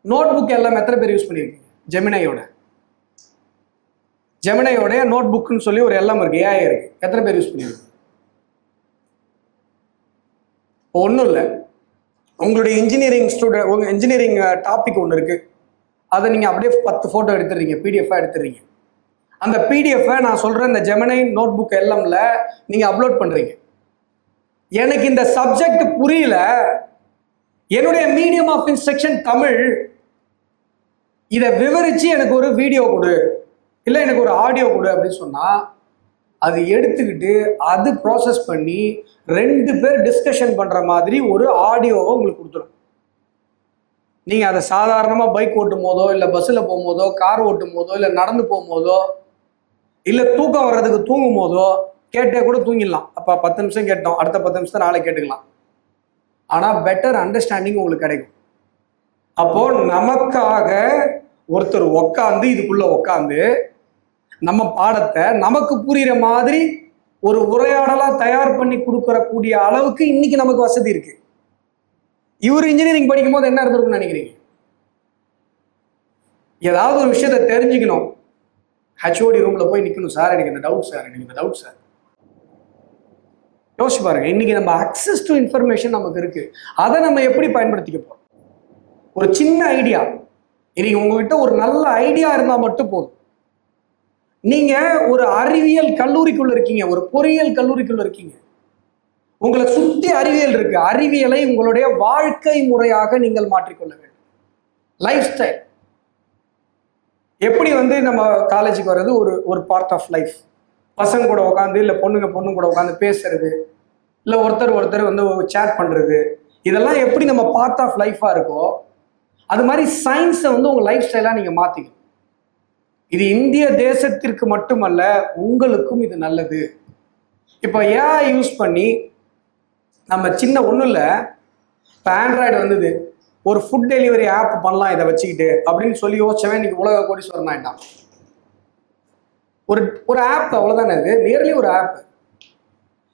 நோட் புக் எல்லாம் எத்தனை பேர் யூஸ் பண்ணியிருக்கீங்க? ஜெமினையோட நோட் புக்னு சொல்லி ஒரு எல்லாம் இருக்கு, ஏஐ இருக்கு. எத்தனை பேர் யூஸ் பண்ணிருக்கு? ஒன்றும் இல்லை, உங்களுடைய இன்ஜினியரிங் டாபிக் ஒன்று இருக்கு, அதை நீங்க அப்படியே 10 போட்டோ எடுத்துறீங்க, பிடிஎஃப் எடுத்துறீங்க. அந்த பிடிஎஃப் நான் சொல்றேன் இந்த ஜெமினை நோட் புக் எல்லாம்ல நீங்க அப்லோட் பண்றீங்க. எனக்கு இந்த சப்ஜெக்ட் புரியல, என்னுடைய மீடியம் ஆஃப் இன்ஸ்ட்ரக்ஷன் தமிழ். இதை விவரிச்சு எனக்கு ஒரு வீடியோ கொடு, இல்லை எனக்கு ஒரு ஆடியோ கொடு அப்படின்னு சொன்னா அது எடுத்துக்கிட்டு அது ப்ராசஸ் பண்ணி 2 பேர் டிஸ்கஷன் பண்ற மாதிரி ஒரு ஆடியோவை உங்களுக்கு கொடுத்துரும். நீங்க அதை சாதாரணமா பைக் ஓட்டும் போதோ, இல்லை பஸ்ஸில் போகும்போதோ, கார் ஓட்டும் போதோ, இல்லை நடந்து போகும்போதோ, இல்லை தூக்கம் வர்றதுக்கு தூங்கும் போதோ கேட்டே கூட தூங்கிடலாம். அப்போ 10 நிமிஷம் கேட்டோம், அடுத்த 10 நிமிஷம் நாளை கேட்டுக்கலாம். ஆனால் பெட்டர் அண்டர்ஸ்டாண்டிங் உங்களுக்கு கிடைக்கும். அப்போ நமக்காக ஒருத்தர் உக்காந்து இதுக்குள்ள உக்காந்து நம்ம பாடத்தை நமக்கு புரியுற மாதிரி ஒரு உரையாடலா தயார் பண்ணி கொடுக்கறக்கூடிய அளவுக்கு இன்னைக்கு நமக்கு வசதி இருக்கு. இவர் இன்ஜினியரிங் படிக்கும் போது என்ன இருந்திருக்கும்னு நினைக்கிறீங்க? ஏதாவது ஒரு விஷயத்தை தெரிஞ்சுக்கணும், ஹெச்ஓடி ரூம்ல போய் நிக்கணும், சார் எனக்கு இந்த டவுட் சார், எனக்கு இந்த டவுட் சார். யோசிச்சு பாருங்க, இன்னைக்கு நம்ம அக்சஸ் டு இன்ஃபர்மேஷன் நமக்கு இருக்கு. அதை நம்ம எப்படி பயன்படுத்திக்க போறோம்? ஒரு சின்ன ஐடியா, இன்னைக்கு உங்ககிட்ட ஒரு நல்ல ஐடியா இருந்தா மட்டும் போதும். நீங்க ஒரு அறிவியல் கல்லூரிக்குள்ள இருக்கீங்க, ஒரு பொறியியல் கல்லூரிக்குள்ள இருக்கீங்க, உங்களை சுத்தி அறிவியல் இருக்கு. அறிவியலை உங்களுடைய வாழ்க்கை முறையாக நீங்கள் மாற்றிக்கொள்ள வேண்டும். லைஃப் ஸ்டைல் எப்படி நம்ம காலேஜுக்கு வர்றது ஒரு பார்ட் ஆஃப் லைஃப். பசங்க கூட உட்காந்து, இல்லை பொண்ணுங்க கூட உட்காந்து பேசுறது, இல்லை ஒருத்தர் சேட் பண்றது, இதெல்லாம் எப்படி நம்ம பார்ட் ஆஃப் லைஃபா இருக்கோ அது மாதிரி சயின்ஸை உங்க லைஃப் ஸ்டைலா நீங்க மாத்திக்கணும். இது இந்திய தேசத்திற்கு மட்டுமல்ல, உங்களுக்கும் இது நல்லது. இப்போ ஏஐ யூஸ் பண்ணி நம்ம சின்ன ஒன்றும் இல்லை, இப்போ ஆண்ட்ராய்டு வந்தது, ஒரு ஃபுட் டெலிவரி ஆப் பண்ணலாம் இதை வச்சுக்கிட்டு அப்படின்னு சொல்லி யோசிச்சவன் இன்னைக்கு உலக கோடீஸ்வரன் ஆயிட்டான். ஒரு ஆப், அவ்வளோதானே, அது நியர்லி ஒரு ஆப்.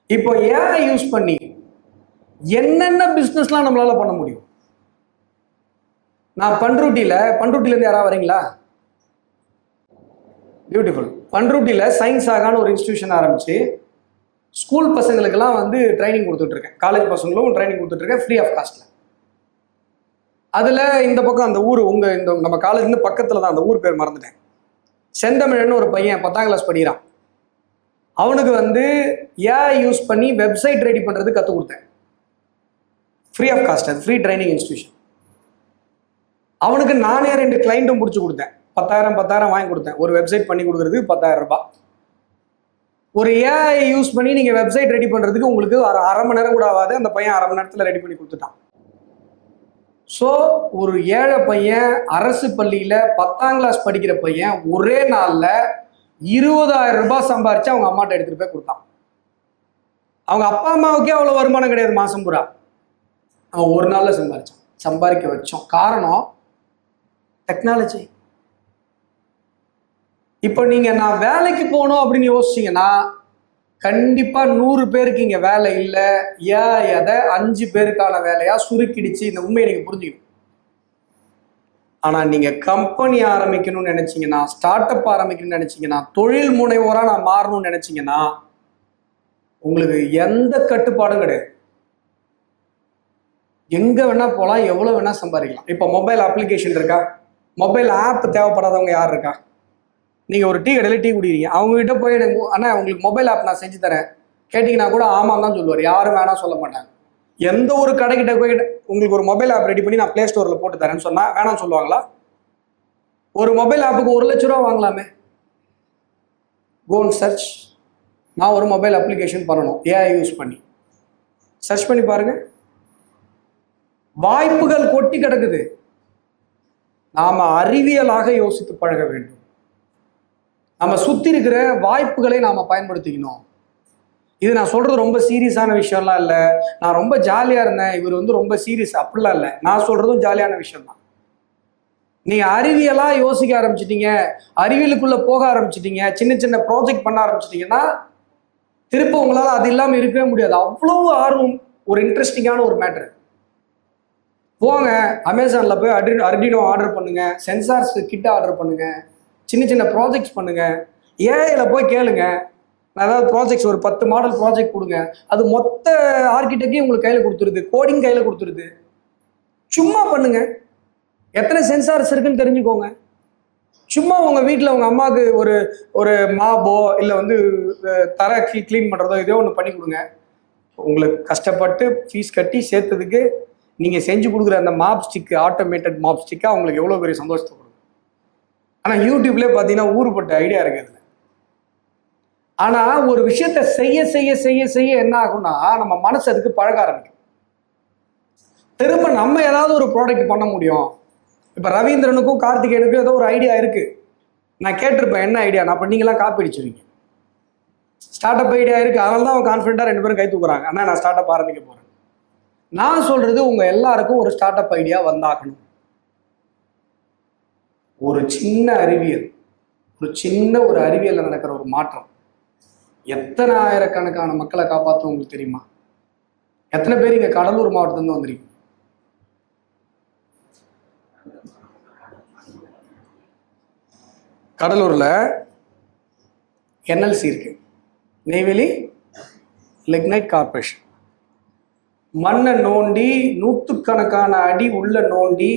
இப்போ ஏஐ யூஸ் பண்ணி என்னென்ன பிஸ்னஸ்லாம் நம்மளால பண்ண முடியும்? நான் பண்ருட்டிலேருந்து யாராவது வரீங்களா? பியூட்டிஃபுல். பண்ருட்டியில் சயின்ஸ் ஆகான்னு ஒரு இன்ஸ்டியூஷன் ஆரம்பிச்சு ஸ்கூல் பசங்களுக்கெல்லாம் ட்ரைனிங் கொடுத்துட்ருக்கேன். காலேஜ் பசங்களும் ட்ரைனிங் கொடுத்துட்ருக்கேன் ஃப்ரீ ஆஃப் காஸ்ட்டில். அதில் இந்த பக்கம் அந்த ஊர் இந்த நம்ம காலேஜ்லேருந்து பக்கத்தில் தான், அந்த ஊர் பேர் மறந்துட்டேன். செந்தமிழன்னு ஒரு பையன் 10ஆம் கிளாஸ் படிக்கிறான். அவனுக்கு ஏஐ யூஸ் பண்ணி வெப்சைட் ரெடி பண்ணுறது கற்றுக் கொடுத்தேன் ஃப்ரீ ஆஃப் காஸ்ட். அது ஃப்ரீ ட்ரைனிங் இன்ஸ்டியூஷன். அவனுக்கு நானே 2 கிளைண்ட்டும் பிடிச்சி கொடுத்தேன். 10,000 வாங்கி கொடுத்தேன். ஒரு வெப்சைட் பண்ணி கொடுக்குறதுக்கு 10,000 ரூபாய். ஒரு ஏஐ யூஸ் பண்ணி நீங்கள் வெப்சைட் ரெடி பண்ணுறதுக்கு உங்களுக்கு அரை மணி நேரம் கூட ஆகாது. அந்த பையன் அரை மணி நேரத்தில் ரெடி பண்ணி கொடுத்துட்டான். ஸோ ஒரு ஏழை பையன், அரசு பள்ளியில் 10ஆம் கிளாஸ் படிக்கிற பையன் ஒரே நாளில் 20,000 ரூபாய் சம்பாரிச்சு அவங்க அம்மாட்ட எடுத்துகிட்டு போய் கொடுத்தான். அவங்க அப்பா அம்மாவுக்கே அவ்வளோ வருமானம் கிடையாது மாதம் பூரா. அவன் ஒரு நாளில் சம்பாதிக்க வச்சோம். காரணம் டெக்னாலஜி. இப்போ நீங்கள் நான் வேலைக்கு போகணும் அப்படின்னு யோசிச்சிங்கன்னா கண்டிப்பாக 100 பேருக்கு இங்கே வேலை இல்லை. அதை 5 பேருக்கான வேலையாக சுருக்கிடுச்சு. இந்த உண்மையை நீங்கள் புரிஞ்சுக்கணும். ஆனால் நீங்கள் கம்பெனி ஆரம்பிக்கணும்னு நினச்சிங்கன்னா, ஸ்டார்ட் அப் ஆரம்பிக்கணும்னு நினச்சிங்கன்னா, தொழில் முனைவோராக நான் மாறணும்னு நினச்சிங்கன்னா உங்களுக்கு எந்த கட்டுப்பாடும் கிடையாது. எங்கே வேணால் போகலாம், எவ்வளோ வேணால் சம்பாதிக்கலாம். இப்போ மொபைல் அப்ளிகேஷன் இருக்கா? மொபைல் ஆப் தேவைப்படாதவங்க யார் இருக்கா? நீங்கள் ஒரு டீ கடையில் டீ குடிக்கிறீங்க, அவங்ககிட்ட போய் எனக்கு அண்ணா உங்களுக்கு மொபைல் ஆப் நான் செஞ்சு தரேன் கேட்டிங்கன்னா கூட ஆமாம் தான் சொல்லுவார். யாரும் வேணாம் சொல்ல மாட்டாங்க. எந்த ஒரு கடைக்கிட்ட போய் உங்களுக்கு ஒரு மொபைல் ஆப் ரெடி பண்ணி நான் ப்ளே ஸ்டோரில் போட்டு தரேன்னு சொன்னால் வேணாம் சொல்லுவாங்களா? ஒரு மொபைல் ஆப்புக்கு 1 லட்ச ரூபா வாங்கலாமே. Cone search. நான் ஒரு மொபைல் அப்ளிகேஷன் பண்ணணும் ஏஐ யூஸ் பண்ணி, சர்ச் பண்ணி பாருங்கள். வாய்ப்புகள் கொட்டி கிடக்குது. நாம் அறிவியலாக யோசித்து பழக வேண்டும். நம்ம சுற்றி இருக்கிற வாய்ப்புகளை நாம் பயன்படுத்திக்கணும். இது நான் சொல்கிறது ரொம்ப சீரியஸான விஷயம்லாம் இல்லை. நான் ரொம்ப ஜாலியாக இருந்தேன், இவர் ரொம்ப சீரியஸ் அப்படிலாம் இல்லை. நான் சொல்கிறதும் ஜாலியான விஷயம் தான். நீங்கள் அறிவியலாக யோசிக்க ஆரம்பிச்சிட்டீங்க, அறிவியலுக்குள்ளே போக ஆரம்பிச்சிட்டீங்க, சின்ன சின்ன ப்ராஜெக்ட் பண்ண ஆரம்பிச்சிட்டிங்கன்னா திரும்ப உங்களால் அது இல்லாமல் இருக்கவே முடியாது. அவ்வளோ ஆர்வம், ஒரு இன்ட்ரெஸ்டிங்கான ஒரு மேட்ரு. போங்க அமேசானில் போய் அர்டினோ ஆர்டர் பண்ணுங்க, சென்சார்ஸ் கிட்ட ஆர்டர் பண்ணுங்க, சின்ன சின்ன ப்ராஜெக்ட்ஸ் பண்ணுங்க. ஏஐல போய் கேளுங்க, அதாவது ப்ராஜெக்ட்ஸ் ஒரு 10 மாடல் ப்ராஜெக்ட் கொடுங்க, அது மொத்த ஆர்கிடெக்டையும் உங்களுக்கு கையில் கொடுத்துருது, கோடிங் கையில் கொடுத்துருது. சும்மா பண்ணுங்க, எத்தனை சென்சார்ஸ் இருக்குன்னு தெரிஞ்சுக்கோங்க. சும்மா உங்கள் வீட்டில் உங்கள் அம்மாவுக்கு ஒரு மாபோ இல்லை தர க்ளீன் பண்ணுறதோ இதோ ஒன்று பண்ணி கொடுங்க. உங்களுக்கு கஷ்டப்பட்டு ஃபீஸ் கட்டி சேர்த்ததுக்கு நீங்கள் செஞ்சு கொடுக்குற அந்த mop stick, automated mop stick அவங்களுக்கு எவ்வளோ பெரிய சந்தோஷத்தை கொடுக்கும். ஆனால் யூடியூப்லேயே பார்த்தீங்கன்னா ஊருப்பட்ட ஐடியா இருக்குது. ஆனால் ஒரு விஷயத்த செய்ய செய்ய செய்ய செய்ய என்ன ஆகும்னா நம்ம மனசு அதுக்கு பழக ஆரம்பிக்கும். திரும்ப நம்ம ஏதாவது ஒரு ப்ராடக்ட் பண்ண முடியும். இப்போ ரவீந்திரனுக்கும் கார்த்திகேயனுக்கும் ஏதோ ஒரு ஐடியா இருக்குது, நான் கேட்டிருப்பேன் என்ன ஐடியா, அப்போ நீங்களாம் காப்பி அடிச்சிருவீங்க. ஸ்டார்ட் அப் ஐடியா இருக்குது, அதனால தான் அவன் கான்ஃபிடென்ட்டாக 2 பேரும் கை தூக்குறாங்க, ஆனால் நான் ஸ்டார்ட் அப் ஆரம்பிக்க போகிறேன். நான் சொல்கிறது உங்கள் எல்லாருக்கும் ஒரு ஸ்டார்ட் அப் ஐடியா வந்தாகணும். ஒரு சின்ன அறிவியல், ஒரு அறிவியலில் நடக்கிற ஒரு மாற்றம் எத்தனை ஆயிரக்கணக்கான மக்களை காப்பாற்றும் உங்களுக்கு தெரியுமா? எத்தனை பேர் இங்கே கடலூர் மாவட்டத்துலேருந்து வந்திருக்கீங்க? கடலூரில் என்எல்சி இருக்கு, நெய்வேலி லிக்னைட் கார்பரேஷன். மண்ணை நோண்டி நூற்றுக்கணக்கான அடி உள்ள நோண்டி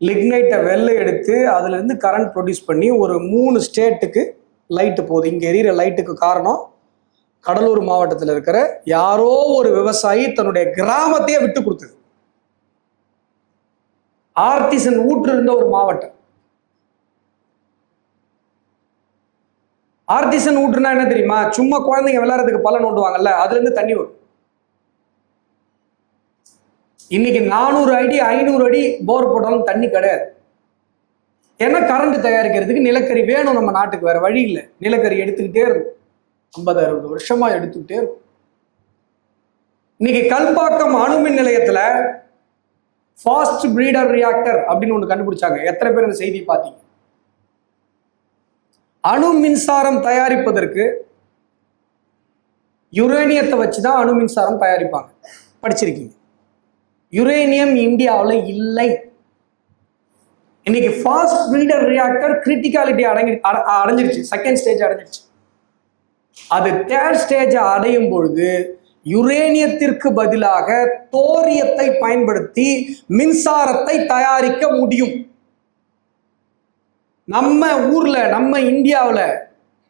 லிக்னைட்டை வெள்ளை எடுத்து அதுலேருந்து கரண்ட் ப்ரொடியூஸ் பண்ணி ஒரு 3 ஸ்டேட்டுக்கு லைட்டு போகுது. இங்கே எரியிற லைட்டுக்கு காரணம் கடலூர் மாவட்டத்தில் இருக்கிற யாரோ ஒரு விவசாயி தன்னுடைய கிராமத்தையே விட்டு கொடுத்தது. ஆர்டிசன் ஊற்று இருந்த ஒரு மாவட்டம். ஆர்டிசன் ஊற்றுனா என்ன தெரியுமா? சும்மா குழந்தைங்க விளையாடுறதுக்கு பல நோண்டுவாங்கல்ல, அதுல இருந்து தண்ணி வரும். இன்னைக்கு 400 அடி 500 அடி போர் போட்டாலும் தண்ணி கிடையாது. ஏன்னா கரண்ட் தயாரிக்கிறதுக்கு நிலக்கரி வேணும் நம்ம நாட்டுக்கு, வேற வழி இல்லை. நிலக்கரி எடுத்துக்கிட்டே இருக்கும், 50-60 வருஷமா எடுத்துக்கிட்டே இருக்கும். இன்னைக்கு கல்பாக்கம் அணுமின் நிலையத்துல ஃபாஸ்ட் பிரீடர் ரியாக்டர் அப்படின்னு ஒன்று கண்டுபிடிச்சாங்க. எத்தனை பேர் இந்த செய்தி பார்த்தீங்க? அணு மின்சாரம் தயாரிப்பதற்கு யுரேனியத்தை வச்சுதான் அணு மின்சாரம் தயாரிப்பாங்க. படிச்சிருக்கீங்க? யுரேனியம் இந்தியாவில் இல்லை. இன்னைக்கு ஃபாஸ்ட் பிரீடர் ரியாக்டர் கிரிட்டிகாலிட்டி அடைஞ்சிருச்சு, செகண்ட் ஸ்டேஜ் அடைஞ்சிருச்சு. அது தேர்ட் ஸ்டேஜ் அடையும் பொழுது யுரேனியத்திற்கு பதிலாக தோரியத்தை பயன்படுத்தி மின்சாரத்தை தயாரிக்க முடியும். நம்ம ஊர்ல, நம்ம இந்தியாவில்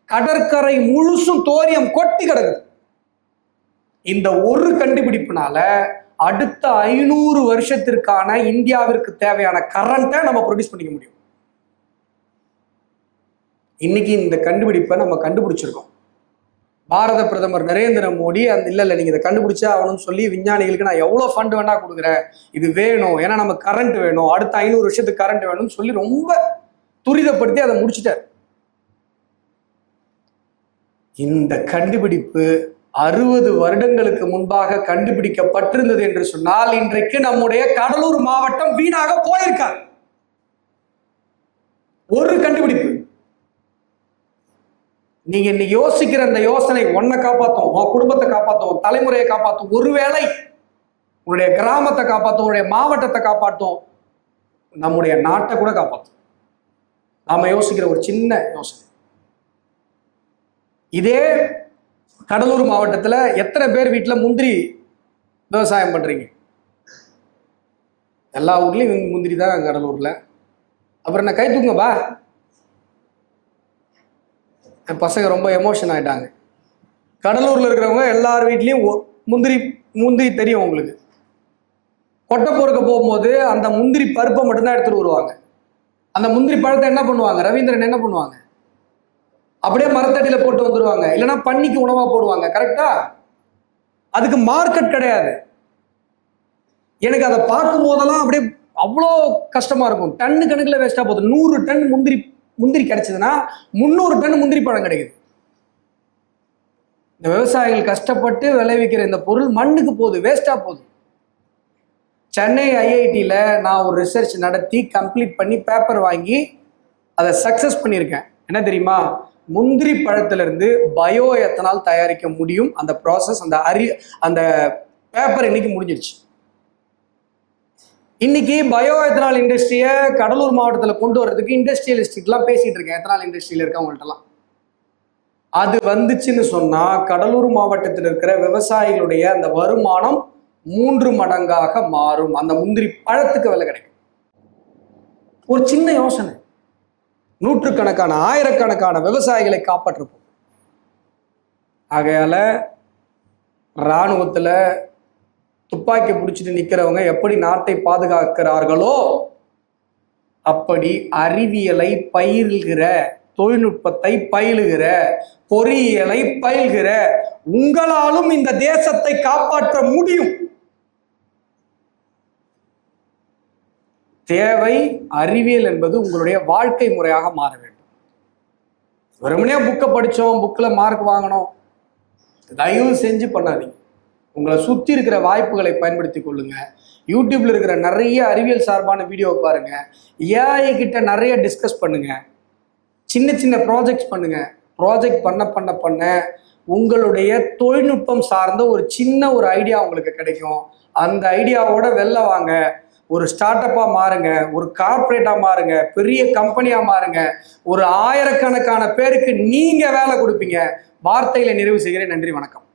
கடற்கரை முழுசும் தோரியம் கொட்டி கிடக்குது. இந்த ஒரு கண்டுபிடிப்புனால அடுத்த 500 வருஷத்திற்கான இந்தியாவிற்கு தேவையான கரண்ட்டை நம்ம ப்ரொடியூஸ் பண்ணிக்க முடியும். இன்னைக்கு இந்த கண்டுபிடிப்பை நம்ம கண்டுபிடிச்சிருக்கோம். பாரத பிரதமர் நரேந்திர மோடி அந்த இல்லை நீங்க இதை கண்டுபிடிச்சா ஆகணும்னு சொல்லி விஞ்ஞானிகளுக்கு நான் எவ்வளோ ஃபண்ட் வேணா கொடுக்குறேன், இது வேணும், ஏன்னா நம்ம கரண்ட் வேணும், அடுத்த 500 வருஷத்துக்கு கரண்ட் வேணும்னு சொல்லி ரொம்ப துரிதப்படுத்தி அதை முடிச்சிட்டார். இந்த கண்டுபிடிப்பு 60 வருடங்களுக்கு முன்பாக கண்டுபிடிக்கப்பட்டிருந்தது என்று சொன்னால் இன்றைக்கு நம்முடைய கடலூர் மாவட்டம் வீணாக போயிருக்கார். ஒரு கண்டுபிடிப்பு. நீங்க இன்னைக்கு யோசிக்கிற அந்த யோசனை உன்னை காப்பாற்றும், உன் குடும்பத்தை காப்பாற்றும், தலைமுறையை காப்பாற்றும், ஒருவேளை உன்னுடைய கிராமத்தை காப்பாற்றும், உன்னுடைய மாவட்டத்தை காப்பாற்றும், நம்முடைய நாட்டை கூட காப்பாற்றும். நாம யோசிக்கிற ஒரு சின்ன யோசனை. இதே கடலூர் மாவட்டத்தில் எத்தனை பேர் வீட்டில் முந்திரி விவசாயம் பண்றீங்க? எல்லா ஊர்லயும் முந்திரி தான் கடலூர்ல. அப்புறம் என்ன கை தூங்கப்பா. என் பசங்க ரொம்ப எமோஷன் ஆயிட்டாங்க. கடலூர்ல இருக்கிறவங்க எல்லார் வீட்லயும் முந்திரி தெரியும் உங்களுக்கு. கொட்டை பொறுக்க போகும்போது அந்த முந்திரி பருப்பை மட்டும்தான் எடுத்துட்டு வருவாங்க. அந்த முந்திரி பழத்தை என்ன பண்ணுவாங்க? ரவீந்திரன் என்ன பண்ணுவாங்க? அப்படியே மரத்தடியில போட்டு வந்துருவாங்க, இல்லைன்னா பன்னிக்கு உணவா போடுவாங்க. கரெக்டா? அதுக்கு மார்க்கெட் கிடையாது. எனக்கு அதை பார்க்கும் போதெல்லாம் அப்படியே அவ்வளோ கஷ்டமா இருக்கும். டன்னு கணக்கில் வேஸ்டா போகுது. 100 டன் முந்திரி கிடைச்சதுன்னா 300 டன் முந்திரி பழம் கிடைக்குது. இந்த விவசாயிகள் கஷ்டப்பட்டு விளைவிக்கிற இந்த பொருள் மண்ணுக்கு போகுது, வேஸ்டா போகுது. சென்னை ஐஐடியில் நான் ஒரு ரிசர்ச் நடத்தி கம்ப்ளீட் பண்ணி பேப்பர் வாங்கி அதை சக்ஸஸ் பண்ணியிருக்கேன். என்ன தெரியுமா? முந்திரி பழத்திலிருந்து பயோ எத்தனால் தயாரிக்க முடியும். அந்த ப்ராசஸ், அந்த பேப்பர் இன்னைக்கு முடிஞ்சிருச்சு. இன்னைக்கு பயோ எத்தனால் இண்டஸ்ட்ரியை கடலூர் மாவட்டத்தில் கொண்டு வர்றதுக்கு இண்டஸ்ட்ரியலிஸ்ட்லாம் பேசிட்டு இருக்கேன். எத்தனால் இண்டஸ்ட்ரியில் இருக்கவங்கள்ட்டலாம் அது வந்துச்சுன்னு சொன்னா கடலூர் மாவட்டத்தில் இருக்கிற விவசாயிகளுடைய அந்த வருமானம் 3 மடங்காக மாறும். அந்த முந்திரி பழத்துக்கு விலை கிடைக்கும். ஒரு சின்ன யோசனை நூற்றுக்கணக்கான ஆயிரக்கணக்கான விவசாயிகளை காப்பாற்றப்போம். ஆகையால இராணுவத்தில் துப்பாக்கி பிடிச்சிட்டு நிற்கிறவங்க எப்படி நாட்டை பாதுகாக்கிறார்களோ அப்படி அறிவியலை பயில்கிற, தொழில்நுட்பத்தை பயிலுகிற, பொறியியலை பயில்கிற உங்களாலும் இந்த தேசத்தை காப்பாற்ற முடியும். தேவை அறிவியல் என்பது உங்களுடைய வாழ்க்கை முறையாக மாற வேண்டும். வெறுமனே புக்கை படித்தோம், புக்கில் மார்க் வாங்கணும், தயவு செஞ்சு பண்ணாதீங்க. உங்களை சுற்றி இருக்கிற வாய்ப்புகளை பயன்படுத்தி கொள்ளுங்க. யூடியூப்ல இருக்கிற நிறைய அறிவியல் சார்பான வீடியோவை பாருங்க. ஏஐ கிட்ட நிறைய டிஸ்கஸ் பண்ணுங்க. சின்ன சின்ன ப்ராஜெக்ட்ஸ் பண்ணுங்க. ப்ராஜெக்ட் பண்ண பண்ண பண்ண உங்களுடைய தொழில்நுட்பம் சார்ந்த ஒரு சின்ன ஒரு ஐடியா உங்களுக்கு கிடைக்கும். அந்த ஐடியாவோட வெளில வாங்க. ஒரு ஸ்டார்ட் அப்பா மாறுங்க, ஒரு கார்பரேட்டா மாறுங்க, பெரிய கம்பெனியா மாறுங்க. ஒரு ஆயிரக்கணக்கான பேருக்கு நீங்க வேலை கொடுப்பீங்க. வார்த்தையில நிறைவு செய்கிறேன். நன்றி, வணக்கம்.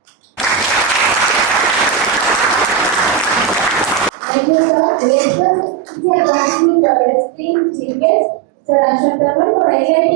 Thank you, sir. Yes, sir. Sir, I should tell you for IIT